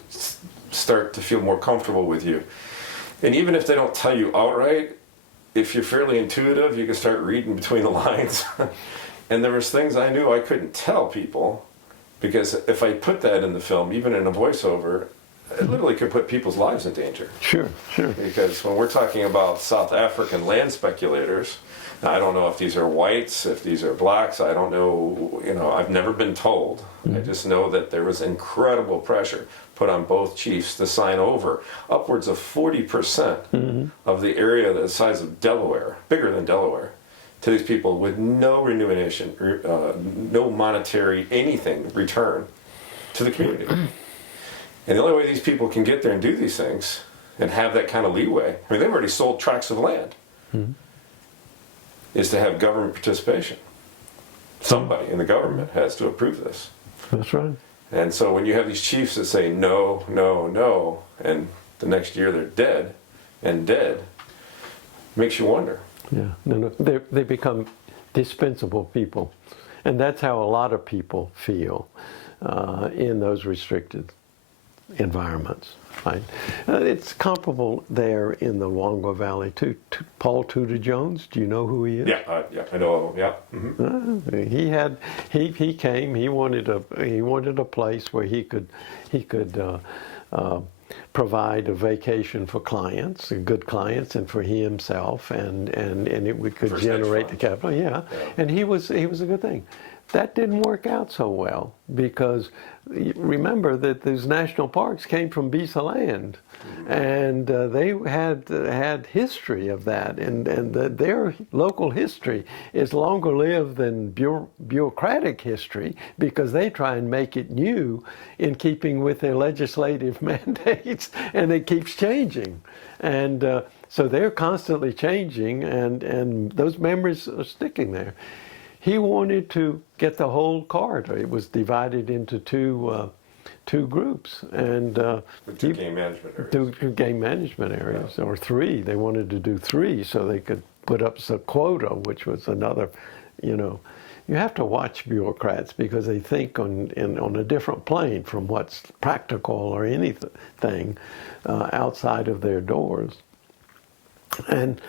start to feel more comfortable with you. And even if they don't tell you outright, if you're fairly intuitive, you can start reading between the lines. And there was things I knew I couldn't tell people, because if I put that in the film, even in a voiceover, it literally could put people's lives in danger. Sure. Because when we're talking about South African land speculators, I don't know if these are whites, if these are blacks, I don't know, I've never been told. I just know that there was incredible pressure put on both chiefs to sign over upwards of 40% of the area the size of Delaware, bigger than Delaware, to these people with no remuneration, no monetary anything return to the community. And the only way these people can get there and do these things and have that kind of leeway, I mean, they've already sold tracts of land, is to have government participation. Somebody in the government has to approve this. That's right. And so when you have these chiefs that say no, no, no, and the next year they're dead, it makes you wonder. Yeah, no, they become dispensable people. And that's how a lot of people feel in those restricted environments. Right? It's comparable there in the Luangwa Valley too. Paul Tudor Jones, do you know who he is? Yeah, I know. Yeah. Mm-hmm. He came. He wanted a place where he could provide a vacation for clients, good clients, and for himself, and we could generate the capital. Yeah, and he was a good thing. That didn't work out so well, because remember that those national parks came from Bisa land, and they had history of that, and their local history is longer lived than bureaucratic history, because they try and make it new in keeping with their legislative mandates, and it keeps changing, and so they're constantly changing, and those memories are sticking there. He wanted to get the whole corridor. It was divided into two groups, and two game management areas. Two game management areas, or 3. They wanted to do 3 so they could put up a quota, which was another, you have to watch bureaucrats because they think on a different plane from what's practical or anything outside of their doors. And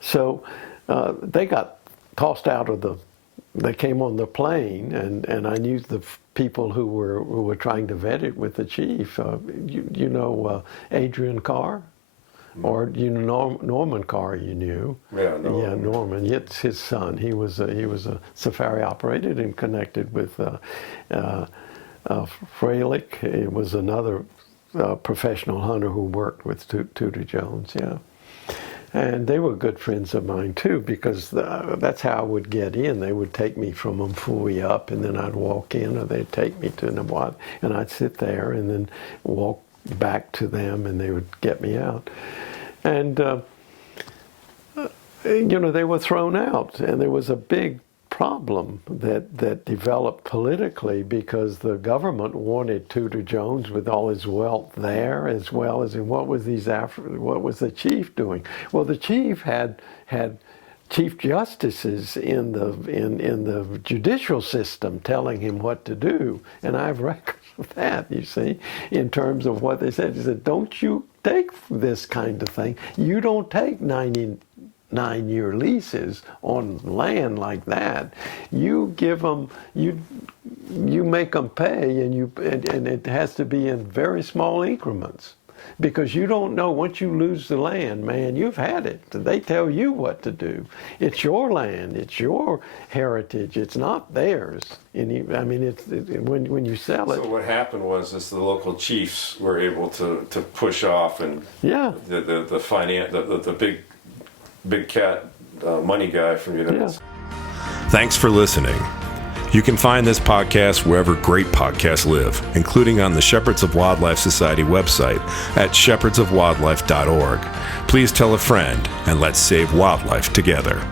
so they got tossed out of they came on the plane, and I knew the people who were trying to vet it with the chief. You know Adrian Carr? Or Norman Carr, you knew. Yeah, Norman. Yeah, Norman. It's his son. He was a safari operator and connected with Freilich. He was another professional hunter who worked with Tudor Jones. Yeah, and they were good friends of mine too, because that's how I would get in. They would take me from Mfui up, and then I'd walk in, or they'd take me to Nawat, and I'd sit there and then walk back to them, and they would get me out. And, they were thrown out, and there was a big problem that developed politically because the government wanted Tudor Jones with all his wealth there, as well as in what was the chief doing? Well, the chief had chief justices in the judicial system telling him what to do, and I have records of that, you see, in terms of what they said. He said, don't you take this kind of thing. You don't take 99-year leases on land like that. You give them, you make them pay, and it has to be in very small increments. Because you don't know, once you lose the land, man, you've had it. They tell you what to do. It's your land. It's your heritage. It's not theirs. When you sell it. So what happened was the local chiefs were able to push off, and the big cat money guy from the United States. Thanks for listening. You can find this podcast wherever great podcasts live, including on the Shepherds of Wildlife Society website at shepherdsofwildlife.org. Please tell a friend, and let's save wildlife together.